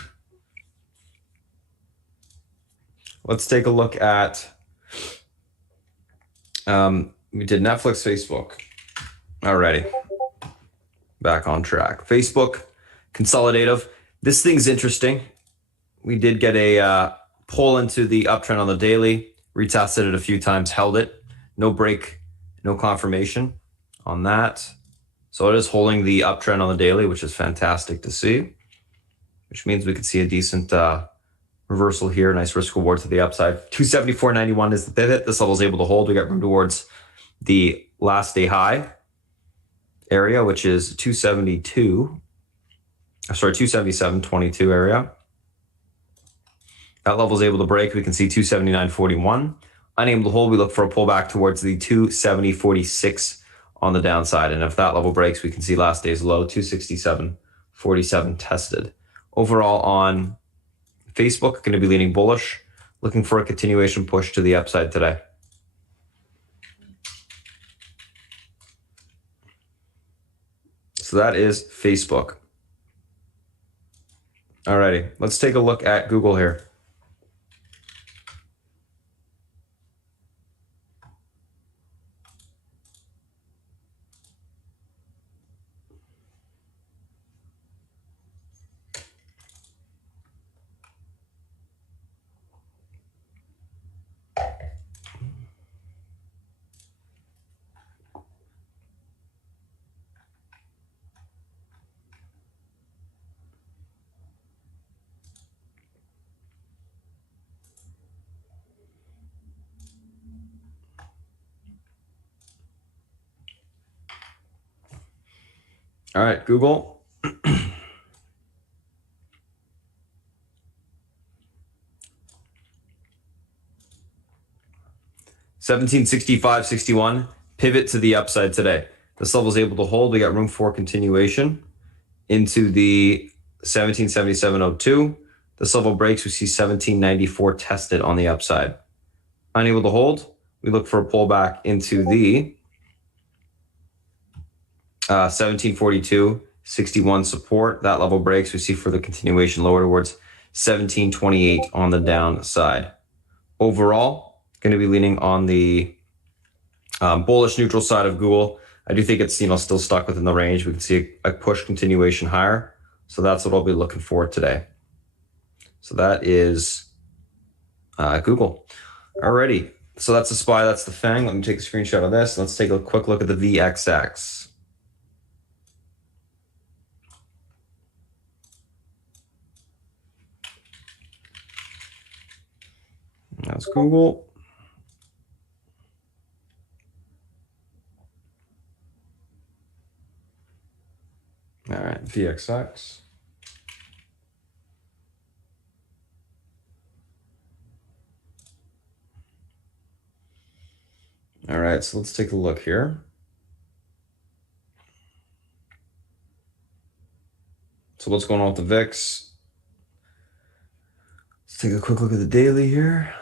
Let's take a look at, we did Netflix, Facebook. Alrighty. Back on track. Facebook, consolidative. This thing's interesting. We did get a pull into the uptrend on the daily, retested it a few times, held it. No break, no confirmation on that. So it is holding the uptrend on the daily, which is fantastic to see, which means we could see a decent reversal here. Nice risk reward to the upside. 274.91 is the pivot. This level is able to hold. We got room towards the last day high area, which is 277.22 area. That level is able to break. We can see 279.41. Unable to hold, we look for a pullback towards the 270.46 on the downside. And if that level breaks, we can see last day's low, 267.47 tested. Overall on Facebook, going to be leaning bullish, looking for a continuation push to the upside today. So that is Facebook. Alrighty, let's take a look at Google here. All right, Google. 1765.61, pivot to the upside today. This level is able to hold. We got room for continuation into the 1777.02. This level breaks. We see 1794 tested on the upside. Unable to hold. We look for a pullback into the 1742.61 support. That level breaks. We see further continuation lower towards 1728 on the downside. Overall, going to be leaning on the bullish neutral side of Google. I do think it's still stuck within the range. We can see a push continuation higher. So that's what I'll be looking for today. So that is Google. Alrighty. So that's the SPY, that's the FANG. Let me take a screenshot of this. Let's take a quick look at the VXX. That's Google. All right, VXX. All right, so let's take a look here. So what's going on with the VIX? Let's take a quick look at the daily here.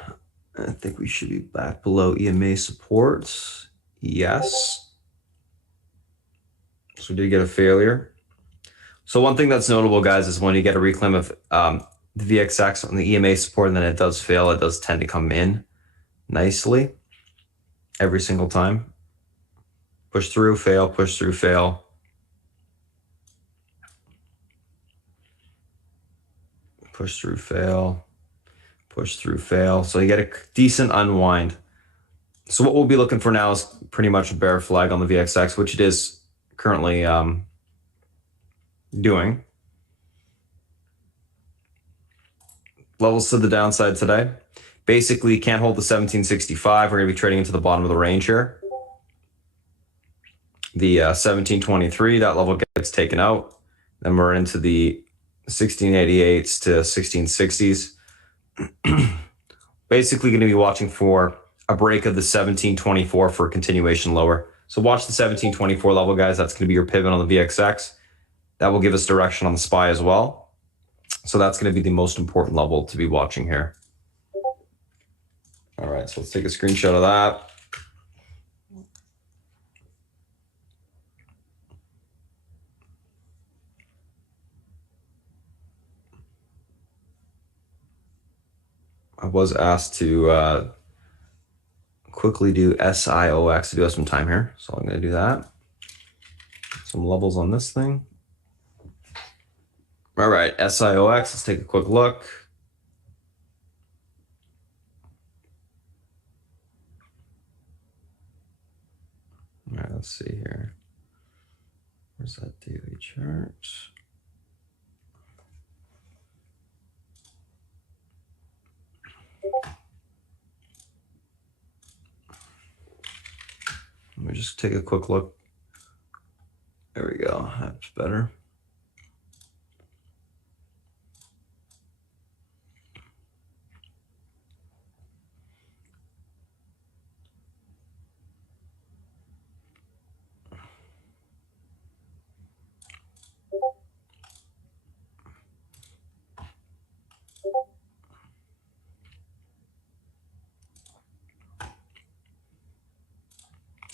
I think we should be back below EMA supports. Yes. So we did get a failure. So one thing that's notable, guys, is when you get a reclaim of the VXX on the EMA support and then it does fail, it does tend to come in nicely every single time. Push through, fail, push through, fail. Push through, fail. Push through, fail. So you get a decent unwind. So what we'll be looking for now is pretty much a bear flag on the VXX, which it is currently doing. Levels to the downside today. Basically, can't hold the 1765. We're going to be trading into the bottom of the range here. The 1723, that level gets taken out. Then we're into the 1688s to 1660s. Basically going to be watching for a break of the 1724 for continuation lower. So watch the 1724 level, guys. That's going to be your pivot on the VXX. That will give us direction on the SPY as well. So that's going to be the most important level to be watching here. All right, so let's take a screenshot of that. I was asked to quickly do SIOX. I do have some time here, so I'm going to do that. Some levels on this thing. All right, SIOX, let's take a quick look. All right, let's see here. Where's that daily chart? Let me just take a quick look. There we go, that's better.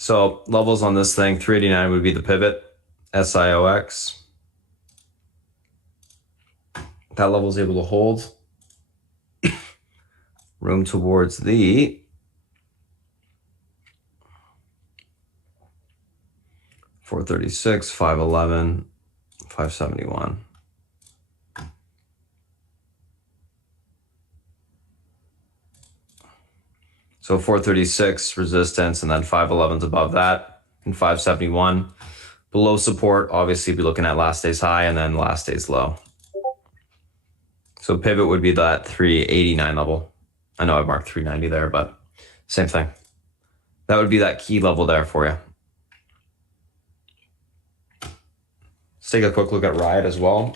So levels on this thing, 389 would be the pivot, SIOX. That level is able to hold. Room towards the 436, 511, 571. So 436 resistance, and then 511's above that, and 571 below support. Obviously, be looking at last day's high and then last day's low. So pivot would be that 389 level. I know I marked 390 there, but same thing. That would be that key level there for you. Let's take a quick look at Riot as well,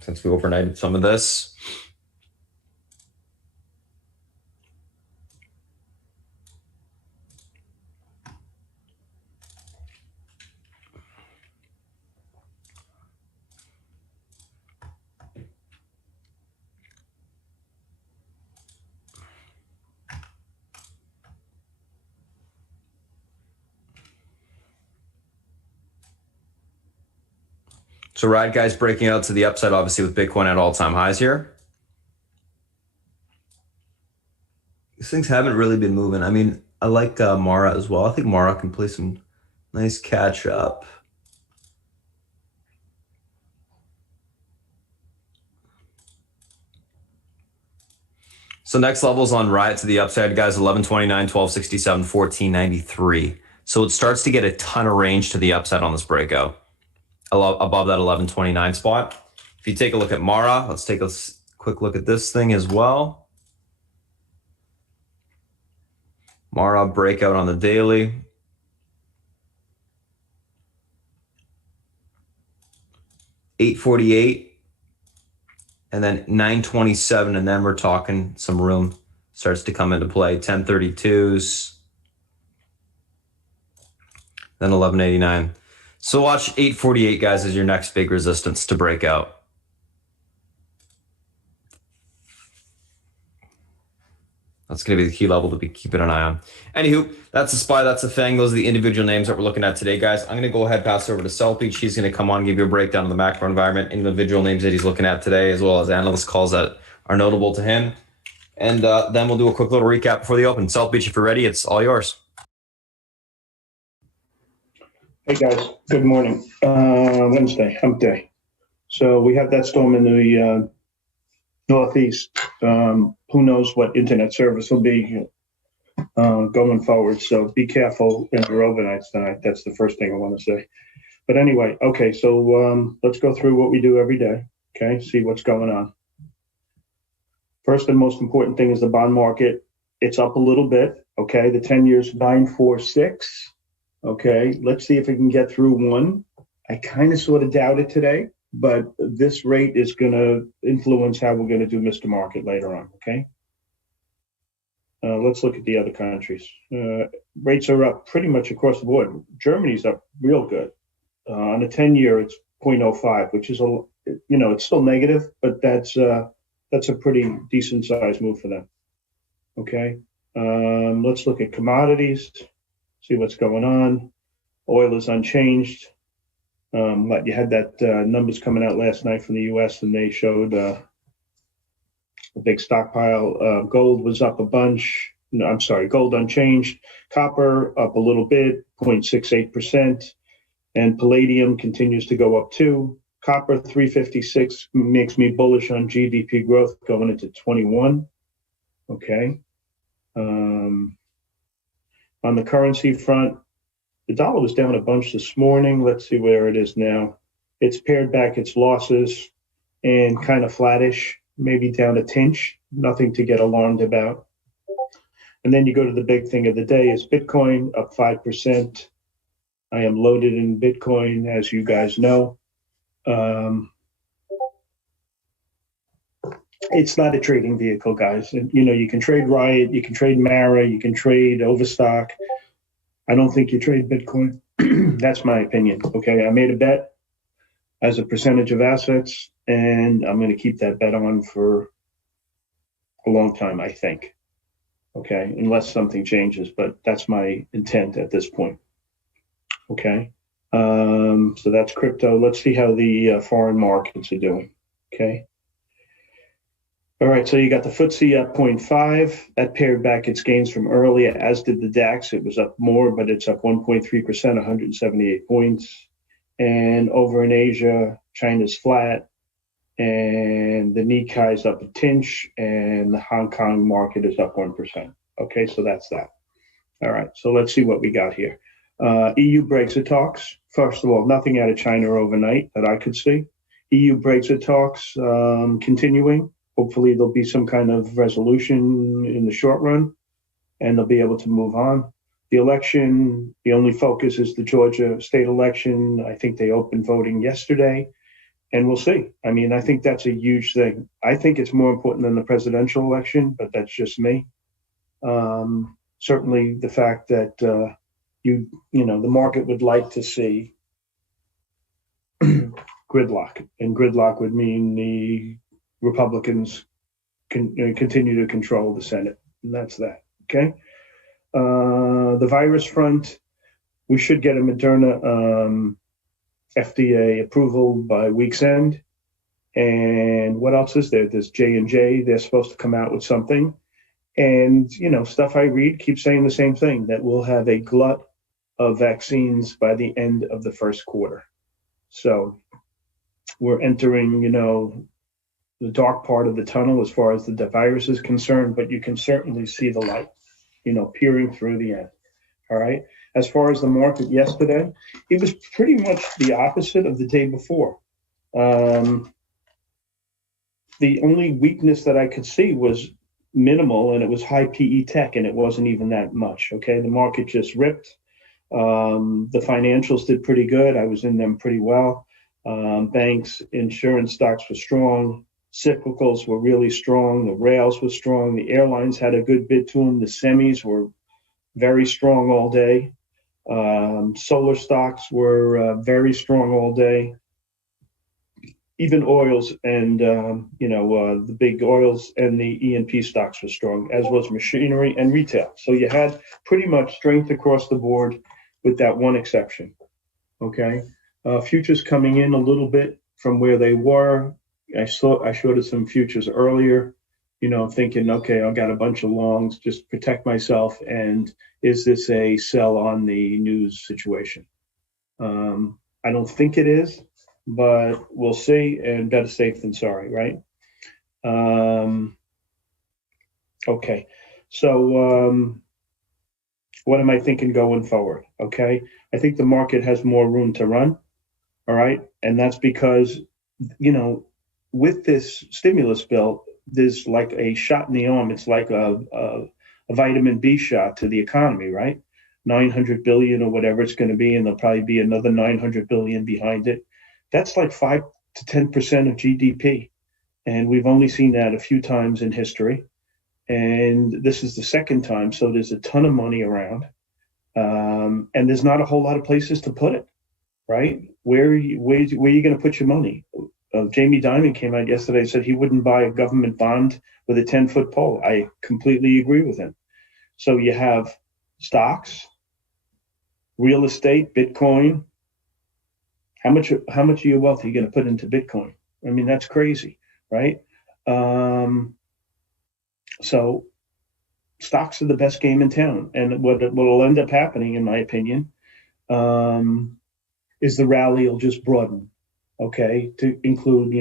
since we overnighted some of this. So Riot guys breaking out to the upside, obviously, with Bitcoin at all-time highs here. These things haven't really been moving. I mean, I like Mara as well. I think Mara can play some nice catch up. So next levels on Riot to the upside, guys, 1129, 1267, 1493. So it starts to get a ton of range to the upside on this breakout, above that 1129 spot. If you take a look at Mara, let's take a quick look at this thing as well. Mara breakout on the daily. $848. And then 927, and then we're talking some room starts to come into play. 1032s, then 1189. So watch 848, guys, as your next big resistance to break out. That's going to be the key level to be keeping an eye on. Anywho, that's a SPY, that's a FANG. Those are the individual names that we're looking at today, guys. I'm going to go ahead, pass it over to Selpeach. He's going to come on, give you a breakdown of the macro environment, individual names that he's looking at today, as well as analyst calls that are notable to him. And then we'll do a quick little recap before the open. Selpeach, if you're ready, it's all yours. Hey guys, good morning. Wednesday, hump day. So we have that storm in the Northeast. Who knows what internet service will be going forward. So be careful in your overnights tonight. That's the first thing I want to say. But anyway, okay, so let's go through what we do every day, okay, see what's going on. First and most important thing is the bond market. It's up a little bit, okay? The 10 years 946, okay? Let's see if we can get through one. I kind of sort of doubt it today, but this rate is going to influence how we're going to do Mr. Market later on, okay? Let's look at the other countries. Rates are up pretty much across the board. Germany's up real good. On a 10-year, it's 0.05, which is, it's still negative, but that's a pretty decent size move for them, okay? Let's look at commodities, see what's going on. Oil is unchanged. But you had that numbers coming out last night from the U.S. and they showed a big stockpile. Gold was up a bunch. No, I'm sorry, gold unchanged. Copper up a little bit, 0.68%. And palladium continues to go up too. Copper 356 makes me bullish on GDP growth going into 21. Okay. On the currency front, the dollar was down a bunch this morning. Let's see where it is now. It's pared back its losses and kind of flattish, maybe down a tinch, nothing to get alarmed about. And then you go to the big thing of the day is Bitcoin up 5%. I am loaded in Bitcoin, as you guys know. It's not a trading vehicle, guys. And, you can trade Riot, you can trade Mara, you can trade Overstock. I don't think you trade Bitcoin. That's my opinion. Okay, I made a bet as a percentage of assets, and I'm going to keep that bet on for a long time, I think. Okay, unless something changes, but that's my intent at this point. Okay, so that's crypto. Let's see how the foreign markets are doing. Okay. All right, so you got the FTSE up 0.5. That pared back its gains from earlier, as did the DAX. It was up more, but it's up 1.3%, 178 points. And over in Asia, China's flat, and the Nikkei is up a tinch, and the Hong Kong market is up 1%. Okay, so that's that. All right, so let's see what we got here. EU Brexit talks. First of all, nothing out of China overnight that I could see. EU Brexit talks continuing. Hopefully there'll be some kind of resolution in the short run and they'll be able to move on. The election, the only focus is the Georgia state election. I think they opened voting yesterday, and we'll see. I mean, I think that's a huge thing. I think it's more important than the presidential election, but that's just me. Certainly the fact that the market would like to see gridlock, and gridlock would mean the Republicans continue to control the Senate, and that's that. Okay. The virus front, we should get a Moderna FDA approval by week's end. And what else is there? There's J&J. They're supposed to come out with something. And, stuff I read keeps saying the same thing, that we'll have a glut of vaccines by the end of the first quarter. So we're entering, the dark part of the tunnel as far as the virus is concerned, but you can certainly see the light, peering through the end. All right. As far as the market yesterday, it was pretty much the opposite of the day before. The only weakness that I could see was minimal, and it was high PE tech, and it wasn't even that much. Okay. The market just ripped. The financials did pretty good. I was in them pretty well. Banks, insurance stocks were strong. Cyclicals were really strong. The rails were strong. The airlines had a good bid to them. The semis were very strong all day. Solar stocks were very strong all day. Even oils and, the big oils and the E&P stocks were strong, as was machinery and retail. So you had pretty much strength across the board with that one exception. Okay. Futures coming in a little bit from where they were. I showed some futures earlier, thinking, okay, I've got a bunch of longs, just protect myself. And is this a sell on the news situation? I don't think it is, but we'll see, and better safe than sorry, right? Okay. So what am I thinking going forward? Okay. I think the market has more room to run. All right. And that's because, with this stimulus bill, there's like a shot in the arm. It's like a vitamin B shot to the economy, right? 900 billion or whatever it's going to be, and there'll probably be another 900 billion behind it. That's like 5 to 10% of GDP. And we've only seen that a few times in history. And this is the second time. So there's a ton of money around. And there's not a whole lot of places to put it, right? Where are you going to put your money? Jamie Dimon came out yesterday and said he wouldn't buy a government bond with a 10-foot pole. I completely agree with him. So you have stocks, real estate, Bitcoin. How much of your wealth are you going to put into Bitcoin? I mean, that's crazy, right? So stocks are the best game in town. And what will end up happening, in my opinion, is the rally will just broaden. Okay, to include,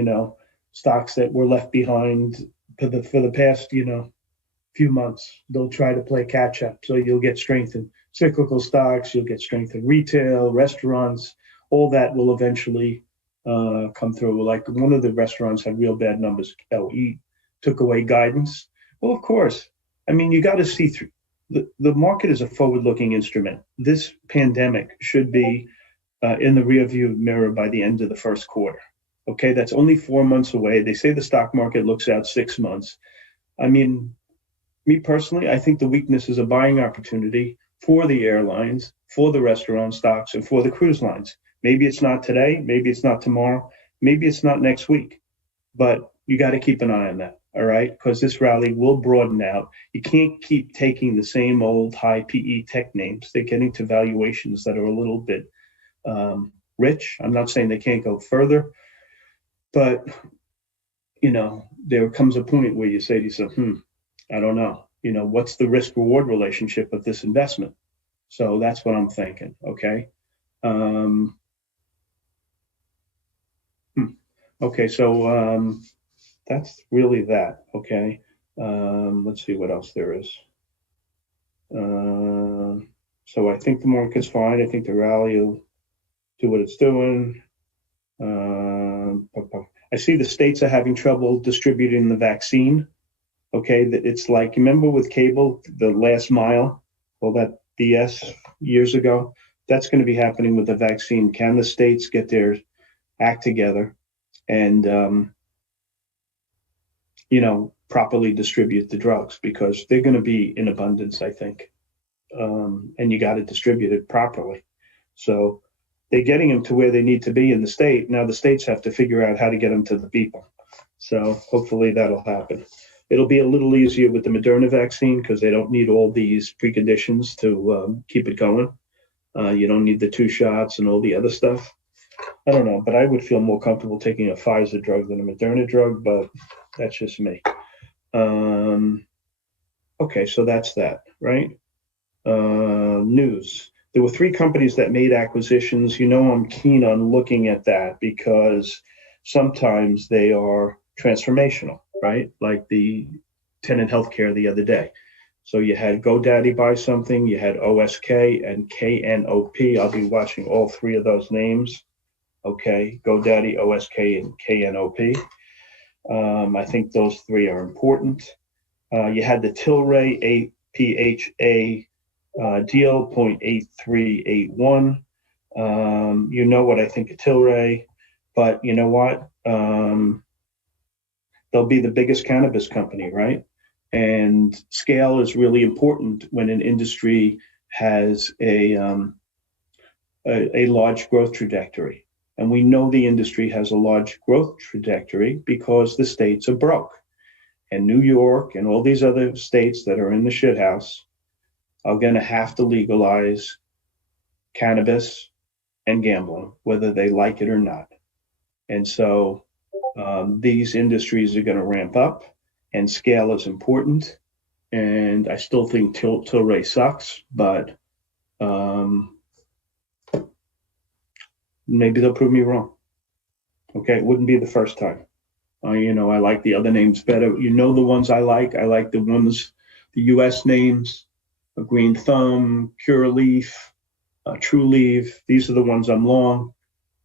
stocks that were left behind for the past, few months. They'll try to play catch up. So you'll get strength in cyclical stocks, you'll get strength in retail, restaurants, all that will eventually come through. Like one of the restaurants had real bad numbers. LE took away guidance. Well, of course. I mean, you got to see through. The market is a forward-looking instrument. This pandemic should be in the rearview mirror by the end of the first quarter. Okay, that's only 4 months away. They say the stock market looks out 6 months. I mean, me personally, I think the weakness is a buying opportunity for the airlines, for the restaurant stocks, and for the cruise lines. Maybe it's not today, maybe it's not tomorrow, maybe it's not next week, but you got to keep an eye on that, all right? Because this rally will broaden out. You can't keep taking the same old high PE tech names. They're getting to valuations that are a little bit rich. I'm not saying they can't go further, but there comes a point where you say to yourself, I don't know, what's the risk reward relationship of this investment? So that's what I'm thinking. Okay. Okay. So that's really that. Okay. Let's see what else there is. So I think the market's fine. I think the rally will do what it's doing. I see the states are having trouble distributing the vaccine. Okay, it's like, remember with cable, the last mile? Well, BS years ago. That's going to be happening with the vaccine. Can the states get their act together and, properly distribute the drugs, because they're going to be in abundance, I think. And you got to distribute it properly. So they're getting them to where they need to be in the state. Now the states have to figure out how to get them to the people. So hopefully that'll happen. It'll be a little easier with the Moderna vaccine because they don't need all these preconditions to keep it going. You don't need the 2 shots and all the other stuff. I don't know, but I would feel more comfortable taking a Pfizer drug than a Moderna drug, but that's just me. Okay, so that's that, right? News. There were 3 companies that made acquisitions. I'm keen on looking at that because sometimes they are transformational, right? Like the Tenet Healthcare the other day. So you had GoDaddy buy something, you had OSK and KNOP. I'll be watching all 3 of those names. Okay, GoDaddy, OSK, and KNOP. I think those 3 are important. You had the Tilray APHA deal, 0.8381. You know what I think of Tilray, but you know what? They'll be the biggest cannabis company, right? And scale is really important when an industry has a large growth trajectory. And we know the industry has a large growth trajectory because the states are broke. And New York and all these other states that are in the shithouse are going to have to legalize cannabis and gambling, whether they like it or not. And so these industries are going to ramp up, and scale is important. And I still think Tilray sucks, but maybe they'll prove me wrong. Okay, it wouldn't be the first time. I like the other names better. The ones I like. I like the ones, the U.S. names, Green Thumb, Pure Leaf, True Leaf. These are the ones I'm long.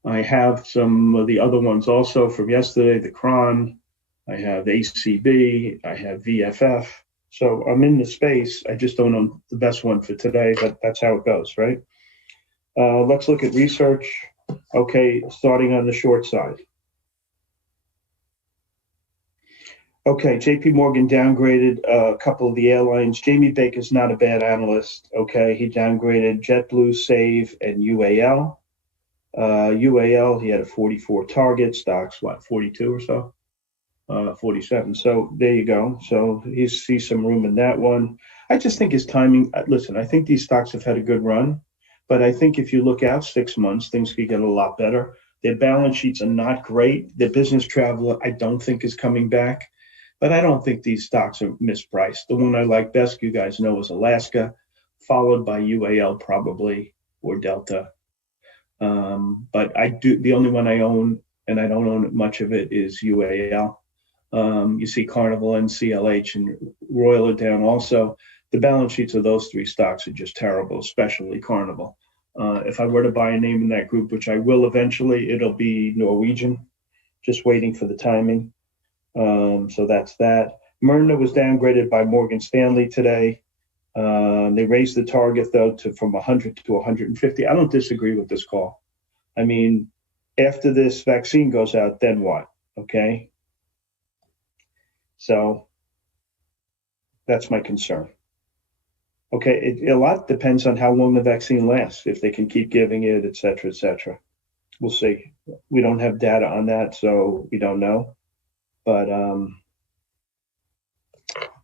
I have some of the other ones also from yesterday, the Cron. I have ACB. I have VFF. So I'm in the space. I just don't know the best one for today, but that's how it goes, right? Let's look at research. Okay, starting on the short side. Okay, JP Morgan downgraded a couple of the airlines. Jamie Baker's not a bad analyst. Okay, he downgraded JetBlue, Save, and UAL. UAL, he had a 44 target. Stocks, 42 or so? 47. So there you go. So he sees some room in that one. I just think his timing, listen, I think these stocks have had a good run, but I think if you look out 6 months, things could get a lot better. Their balance sheets are not great. Their business travel, I don't think, is coming back. But I don't think these stocks are mispriced. The one I like best, you guys know, is Alaska, followed by UAL probably, or Delta. But the only one I own, and I don't own much of it, is UAL. You see Carnival and CLH and Royal are down also. The balance sheets of those 3 stocks are just terrible, especially Carnival. If I were to buy a name in that group, which I will eventually, it'll be Norwegian, just waiting for the timing. So that's that. Myrna was downgraded by Morgan Stanley today. They raised the target, though, from 100 to 150. I don't disagree with this call. I mean, after this vaccine goes out, then what? Okay. So that's my concern. Okay, a lot depends on how long the vaccine lasts, if they can keep giving it, et cetera, et cetera. We'll see. We don't have data on that, so we don't know. But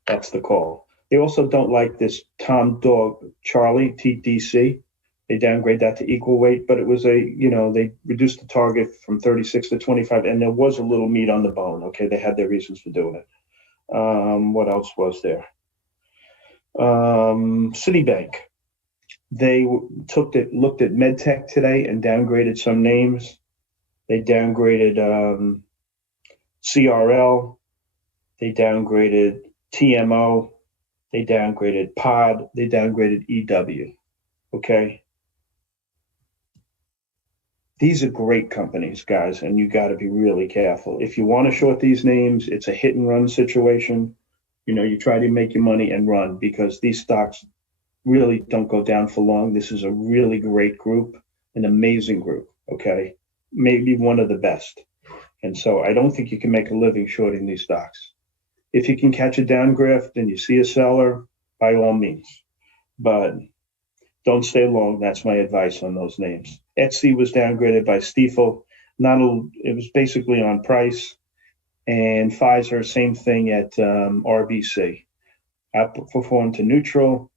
that's the call. They also don't like this Tom Dog Charlie, TDC. They downgrade that to equal weight, but it was they reduced the target from 36 to 25, and there was a little meat on the bone. Okay, they had their reasons for doing it. What else was there? Citibank. They looked at MedTech today and downgraded some names. They downgraded CRL. They downgraded TMO. They downgraded POD. They downgraded EW. Okay. These are great companies, guys, and you got to be really careful. If you want to short these names, it's a hit and run situation. You try to make your money and run, because these stocks really don't go down for long. This is a really great group, an amazing group, okay? Maybe one of the best. And so I don't think you can make a living shorting these stocks. If you can catch a downdraft and you see a seller, by all means. But don't stay long. That's my advice on those names. Etsy was downgraded by Stifel. It was basically on price. And Pfizer, same thing at RBC. Outperformed to neutral,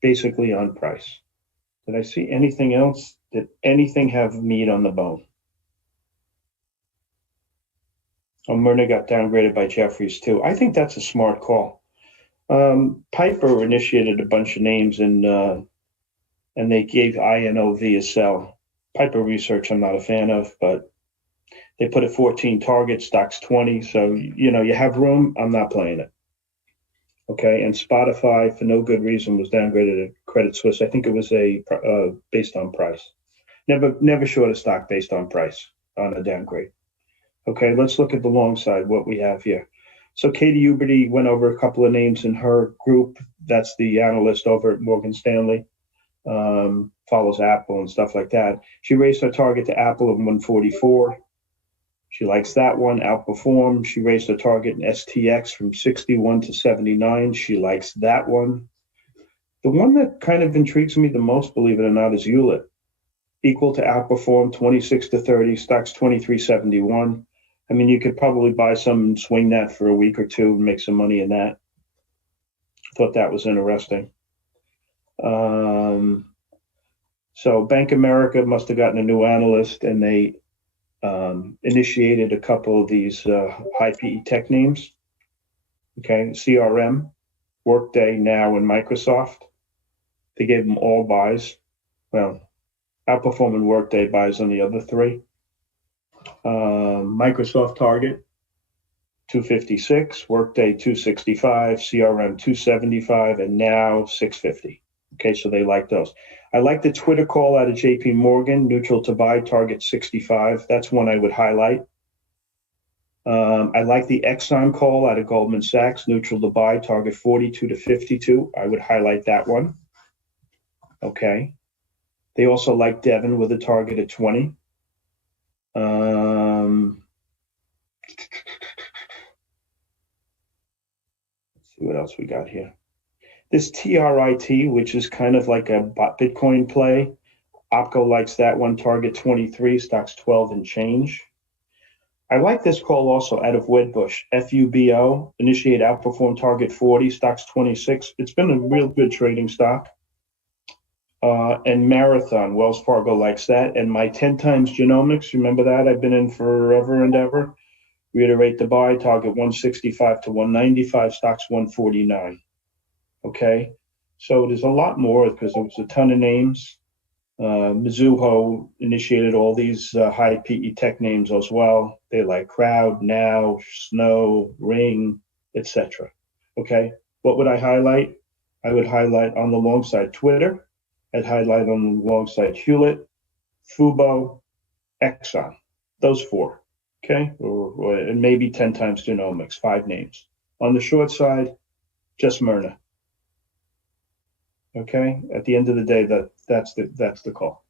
basically on price. Did I see anything else? Did anything have meat on the bone? Oh, Myrna got downgraded by Jeffries too. I think that's a smart call. Piper initiated a bunch of names and they gave INOV a sell. Piper Research I'm not a fan of, but they put at 14 targets, stocks 20. So, you have room. I'm not playing it. Okay. And Spotify, for no good reason, was downgraded at Credit Suisse. I think it was based on price. Never short a stock based on price on a downgrade. Okay. Let's look at the long side, what we have here. So Katie Huberty went over a couple of names in her group. That's the analyst over at Morgan Stanley. Follows Apple and stuff like that. She raised her target to Apple of 144. She likes that one, outperformed. She raised her target in STX from 61 to 79. She likes that one. The one that kind of intrigues me the most, believe it or not, is Hewlett. Equal to outperform, 26 to 30, stocks 23.71. I mean, you could probably buy some and swing that for a week or two and make some money in that. I thought that was interesting. So Bank of America must have gotten a new analyst, and they initiated a couple of these high PE tech names. Okay, CRM, Workday, Now, and Microsoft. They gave them all buys. Well, outperforming Workday buys on the other three. Microsoft target 256, Workday 265, CRM 275, and Now 650. Okay, so they like those. I like the Twitter call out of JP Morgan, neutral to buy, target 65. That's one I would highlight. I like the Exxon call out of Goldman Sachs, neutral to buy, target 42 to 52. I would highlight that one. Okay. They also like Devon with a target at 20. Let's see what else we got here. This TRIT, which is kind of like a Bitcoin play, Opco likes that one, target 23, stocks 12 and change. I like this call also out of Wedbush, FUBO, initiate outperform target 40, stocks 26. It's been a real good trading stock. And Marathon, Wells Fargo likes that. And my 10 times genomics, remember that? I've been in forever and ever. Reiterate the buy, target 165 to 195, stocks 149. Okay, so there's a lot more because there was a ton of names. Mizuho initiated all these high PE tech names as well. They like Crowd, Now, Snow, Ring, etc. Okay, what would I highlight? I would highlight on the long side Twitter. I'd highlight on the long side Hewlett, Fubo, Exxon. Those four. Okay, and maybe 10 times genomics, 5 names. On the short side, just Myrna. Okay, at the end of the day, that's the call.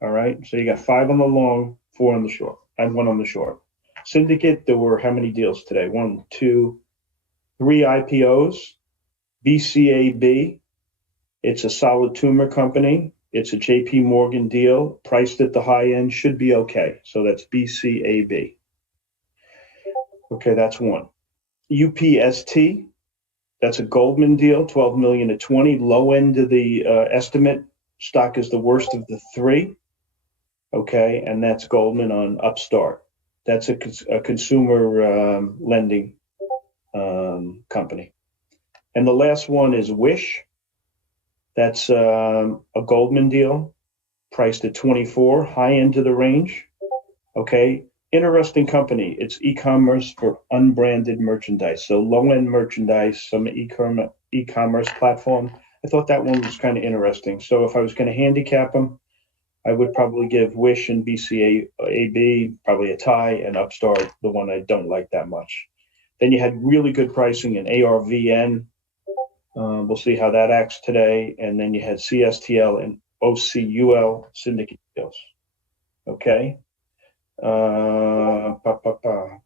All right, so you got 5 on the long, 4 on the short, and 1 on the short. Syndicate, there were how many deals today? 1, 2, 3 IPOs. BCAB, it's a solid tumor company. It's a JP Morgan deal, priced at the high end, should be okay. So that's BCAB. Okay, that's 1. UPST, that's a Goldman deal, 12 million to 20. Low end of the estimate. Stock is the worst of the 3. Okay, and that's Goldman on Upstart. That's a consumer lending company. And the last one is Wish. That's a Goldman deal, priced at 24, high end of the range. Okay, interesting company. It's e-commerce for unbranded merchandise. So low-end merchandise, some e-commerce platform. I thought that one was kind of interesting. So if I was going to handicap them, I would probably give Wish and BCAB probably a tie, and Upstart, the one I don't like that much. Then you had really good pricing in ARVN. We'll see how that acts today. And then you had CSTL and OCUL syndicate deals. Okay.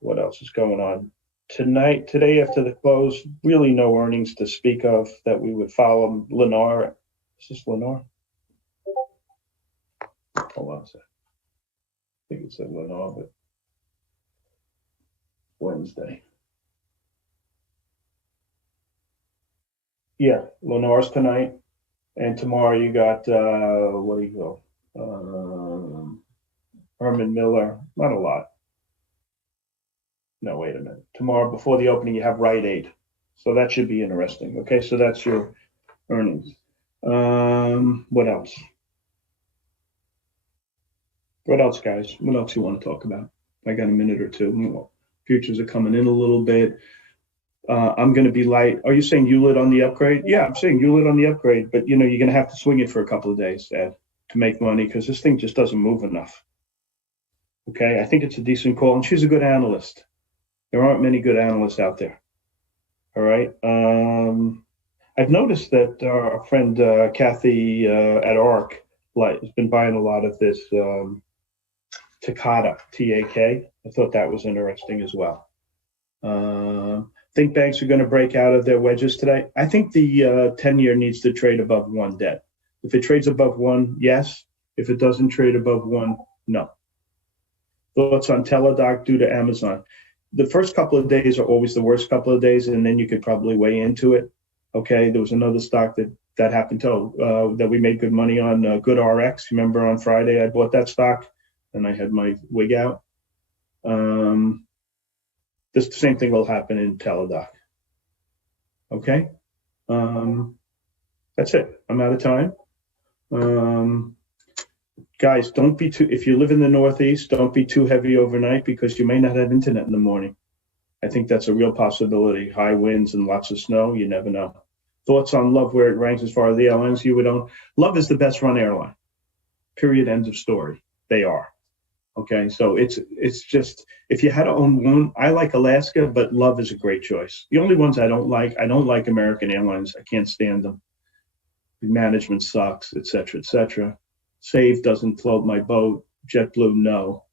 What else is going on? Today after the close, really no earnings to speak of that we would follow. Lennar. Is this Lennar? Hold on a second. I think it said Lennar, but Wednesday. Yeah, Lennar's tonight. And tomorrow you got, what do you go? Herman Miller, not a lot. No, wait a minute. Tomorrow before the opening, you have Rite Aid. So that should be interesting. Okay, so that's your earnings. What else? What else, guys? What else you want to talk about? I got a minute or two. Futures are coming in a little bit. I'm going to be light. Are you saying ULIT on the upgrade? Yeah, I'm saying ULIT on the upgrade, but you're going to have to swing it for a couple of days, Ed, to make money because this thing just doesn't move enough. Okay, I think it's a decent call, and she's a good analyst. There aren't many good analysts out there. All right. I've noticed that our friend Kathy at ARC has been buying a lot of this Takata, T-A-K. I thought that was interesting as well. Think banks are going to break out of their wedges today. I think the 10-year needs to trade above 1 debt. If it trades above 1, yes. If it doesn't trade above 1, no. Thoughts on Teladoc due to Amazon. The first couple of days are always the worst couple of days, and then you could probably weigh into it. Okay, there was another stock that happened to that we made good money on, GoodRx. Remember on Friday I bought that stock, and I had my wig out. The same thing will happen in Teladoc. Okay, that's it. I'm out of time. Guys, don't be too, if you live in the Northeast, don't be too heavy overnight because you may not have internet in the morning. I think that's a real possibility. High winds and lots of snow, you never know. Thoughts on Love, where it ranks as far as the airlines you would own? Love is the best run airline. Period, end of story. They are. Okay, so it's just, if you had to own one, I like Alaska, but Love is a great choice. The only ones I don't like American Airlines. I can't stand them. The management sucks, et cetera, et cetera. Save doesn't float my boat. JetBlue, no.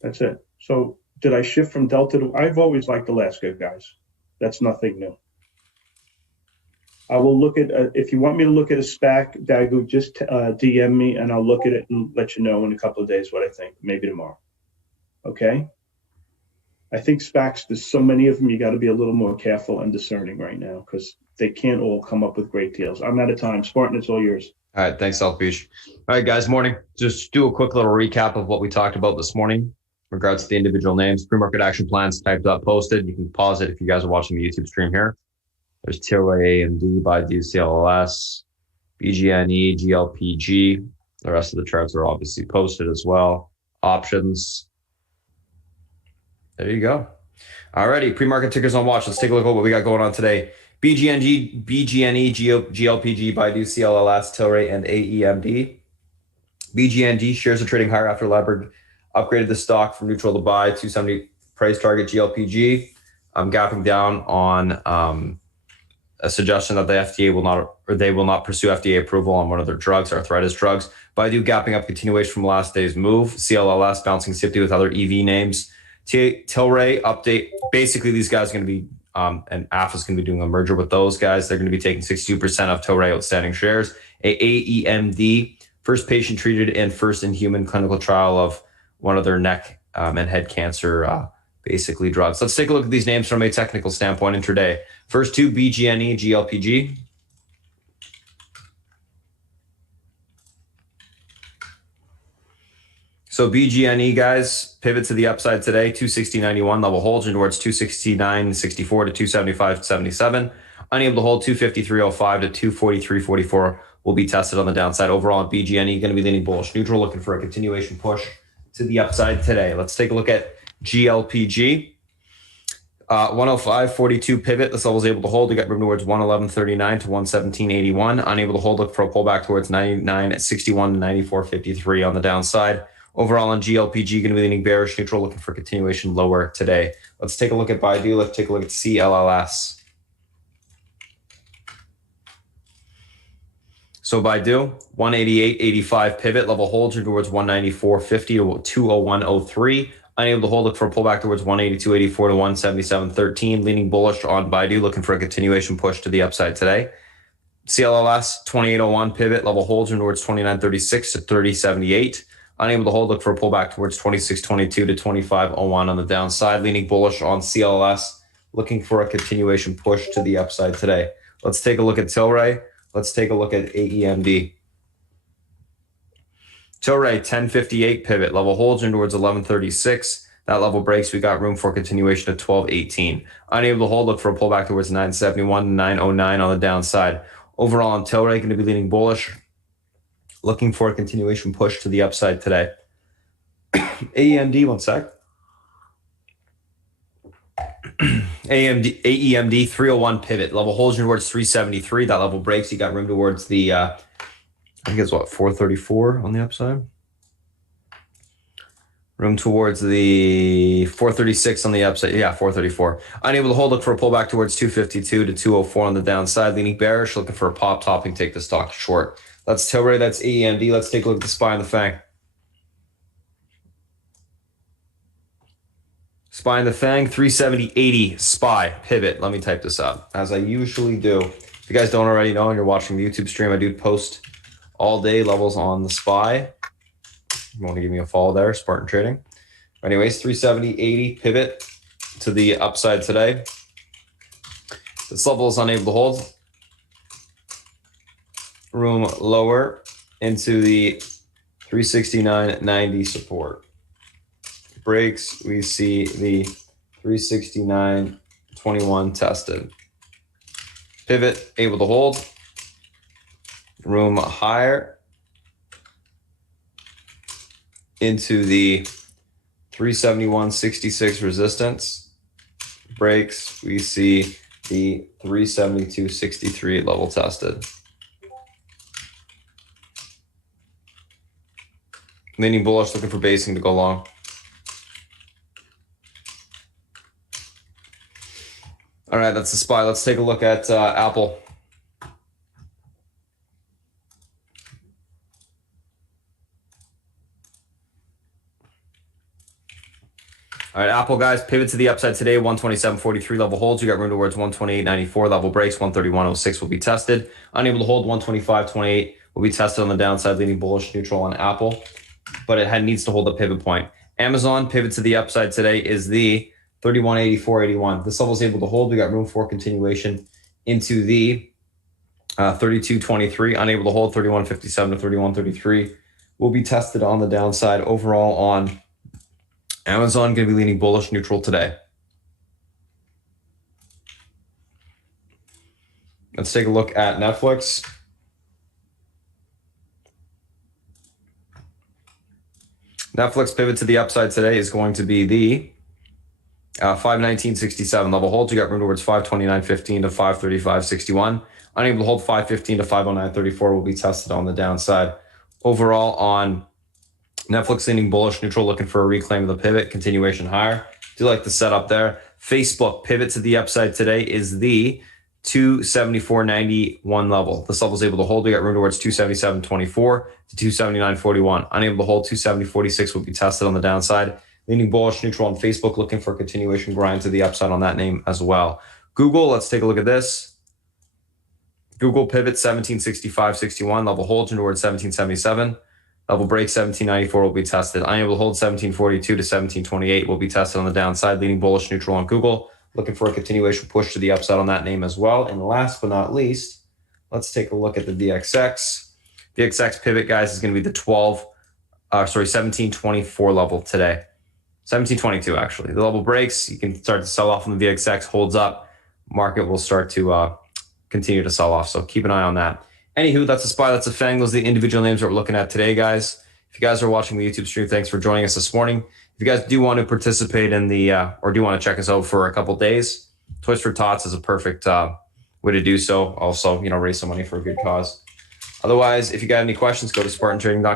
That's it. So did I shift from Delta to, I've always liked Alaska, guys. That's nothing new. I will look at, if you want me to look at a SPAC, Dagu, just DM me and I'll look at it and let you know in a couple of days what I think, maybe tomorrow. Okay? I think SPACs, there's so many of them, you got to be a little more careful and discerning right now because they can't all come up with great deals. I'm out of time. Spartan, it's all yours. All right. Thanks, South Beach. All right, guys. Morning. Just do a quick little recap of what we talked about this morning in regards to the individual names. Pre-market action plans typed up, posted. You can pause it if you guys are watching the YouTube stream here. There's Tilray AMD by DCLS, BGNE, GLPG. The rest of the charts are obviously posted as well. Options. There you go. Alrighty, pre-market tickers on watch. Let's take a look at what we got going on today. BGNE, GLPG, Baidu, CLLS, Tilray, and AEMD. BGNG shares are trading higher after Leberg upgraded the stock from neutral to buy, 270 price target. GLPG, gapping down on a suggestion that the FDA will not, or they will not pursue FDA approval on one of their drugs, arthritis drugs. Baidu gapping up, continuation from last day's move. CLLS bouncing SIFTY with other EV names. Tilray update. Basically, these guys are going to be, and AFA is going to be doing a merger with those guys. They're going to be taking 62% of Tilray outstanding shares. AEMD, first patient treated in first in human clinical trial of one of their neck and head cancer, basically drugs. Let's take a look at these names from a technical standpoint intraday. First two, BGNE, GLPG. So BGNE, guys, pivot to the upside today, 260.91 level holds towards 269.64 to 275.77. Unable to hold 253.05 to 243.44 will be tested on the downside. Overall, BGNE going to be leaning bullish neutral, looking for a continuation push to the upside today. Let's take a look at GLPG. 105.42 pivot. This level is able to hold. We got room towards 111.39 to 117.81. Unable to hold. Look for a pullback towards 99.61 to 94.53 on the downside. Overall on GLPG, going to be leaning bearish, neutral, looking for continuation lower today. Let's take a look at Baidu. Let's take a look at CLLS. So Baidu, 188.85 pivot, level holds towards 194.50 to 201.03. Unable to hold, look for a pullback towards 182.84 to 177.13. Leaning bullish on Baidu, looking for a continuation push to the upside today. CLLS, 28.01 pivot, level holds towards 29.36 to 30.78. Unable to hold, look for a pullback towards 26.22 to 25.01 on the downside. Leaning bullish on CLLS, looking for a continuation push to the upside today. Let's take a look at Tilray. Let's take a look at AEMD. Tilray, 10.58 pivot, level holds towards 11.36. That level breaks, we got room for continuation at 12.18. Unable to hold, look for a pullback towards 9.71 to 9.09 on the downside. Overall on Tilray, going to be leaning bullish, looking for a continuation push to the upside today. AEMD, one sec. AEMD 301 pivot, level holds towards 373. That level breaks, you got room towards the I think it's what, 434 on the upside. Room towards the 436 on the upside. Yeah, 434. Unable to hold, look for a pullback towards 252 to 204 on the downside. Leaning bearish, looking for a pop topping, take the stock short. That's Tilray, that's AEMD. Let's take a look at the SPY and the FANG. SPY and the FANG, 370.80 SPY pivot. Let me type this up as I usually do. If you guys don't already know and you're watching the YouTube stream, I do post all day levels on the SPY. You want to give me a follow there, Spartan Trading. Anyways, 370.80 pivot to the upside today. This level is unable to hold. Room lower into the 369.90 support. Breaks, we see the 369.21 tested. Pivot able to hold. Room higher into the 371.66 resistance. Breaks, we see the 372.63 level tested. Leaning bullish, looking for basing to go long. All right, that's the SPY. Let's take a look at Apple. All right, Apple, guys, pivot to the upside today, 127.43 level holds. You got room towards 128.94 level breaks, 131.06 will be tested. Unable to hold, 125.28 will be tested on the downside, leaning bullish, neutral on Apple, but it needs to hold a pivot point. Amazon, pivot to the upside today is the 31.8481. This level is able to hold. We got room for continuation into the 32.23. Unable to hold, 31.57 to 31.33 will be tested on the downside. Overall on Amazon, going to be leaning bullish, neutral today. Let's take a look at Netflix. Netflix pivot to the upside today is going to be the 519.67 level hold. You got room towards 529.15 to 535.61. Unable to hold, 515 to 509.34 will be tested on the downside. Overall on Netflix, leaning bullish, neutral, looking for a reclaim of the pivot, continuation higher. Do like the setup there. Facebook pivot to the upside today is the 274.91 level. This level is able to hold. We got room towards 277.24 to 279.41. Unable to hold, 270.46 will be tested on the downside. Leaning bullish, neutral on Facebook, looking for a continuation grind to the upside on that name as well. Google, let's take a look at this. Google pivot 1765.61, level hold towards 1777. Level break 1794 will be tested. Unable to hold, 1742 to 1728 will be tested on the downside. Leaning bullish, neutral on Google, looking for a continuation push to the upside on that name as well. And last but not least, let's take a look at the VXX. VXX pivot, guys, is going to be the 1724 level today. 1722 actually. The level breaks, you can start to sell off on the VXX, holds up, market will start to continue to sell off. So keep an eye on that. Anywho, that's a SPY, that's a FANG. Those are the individual names that we're looking at today, guys. If you guys are watching the YouTube stream, thanks for joining us this morning. If you guys do want to participate in the, or do want to check us out for a couple days, Toys for Tots is a perfect way to do so. Also, raise some money for a good cause. Otherwise, if you got any questions, go to SpartanTrading.com.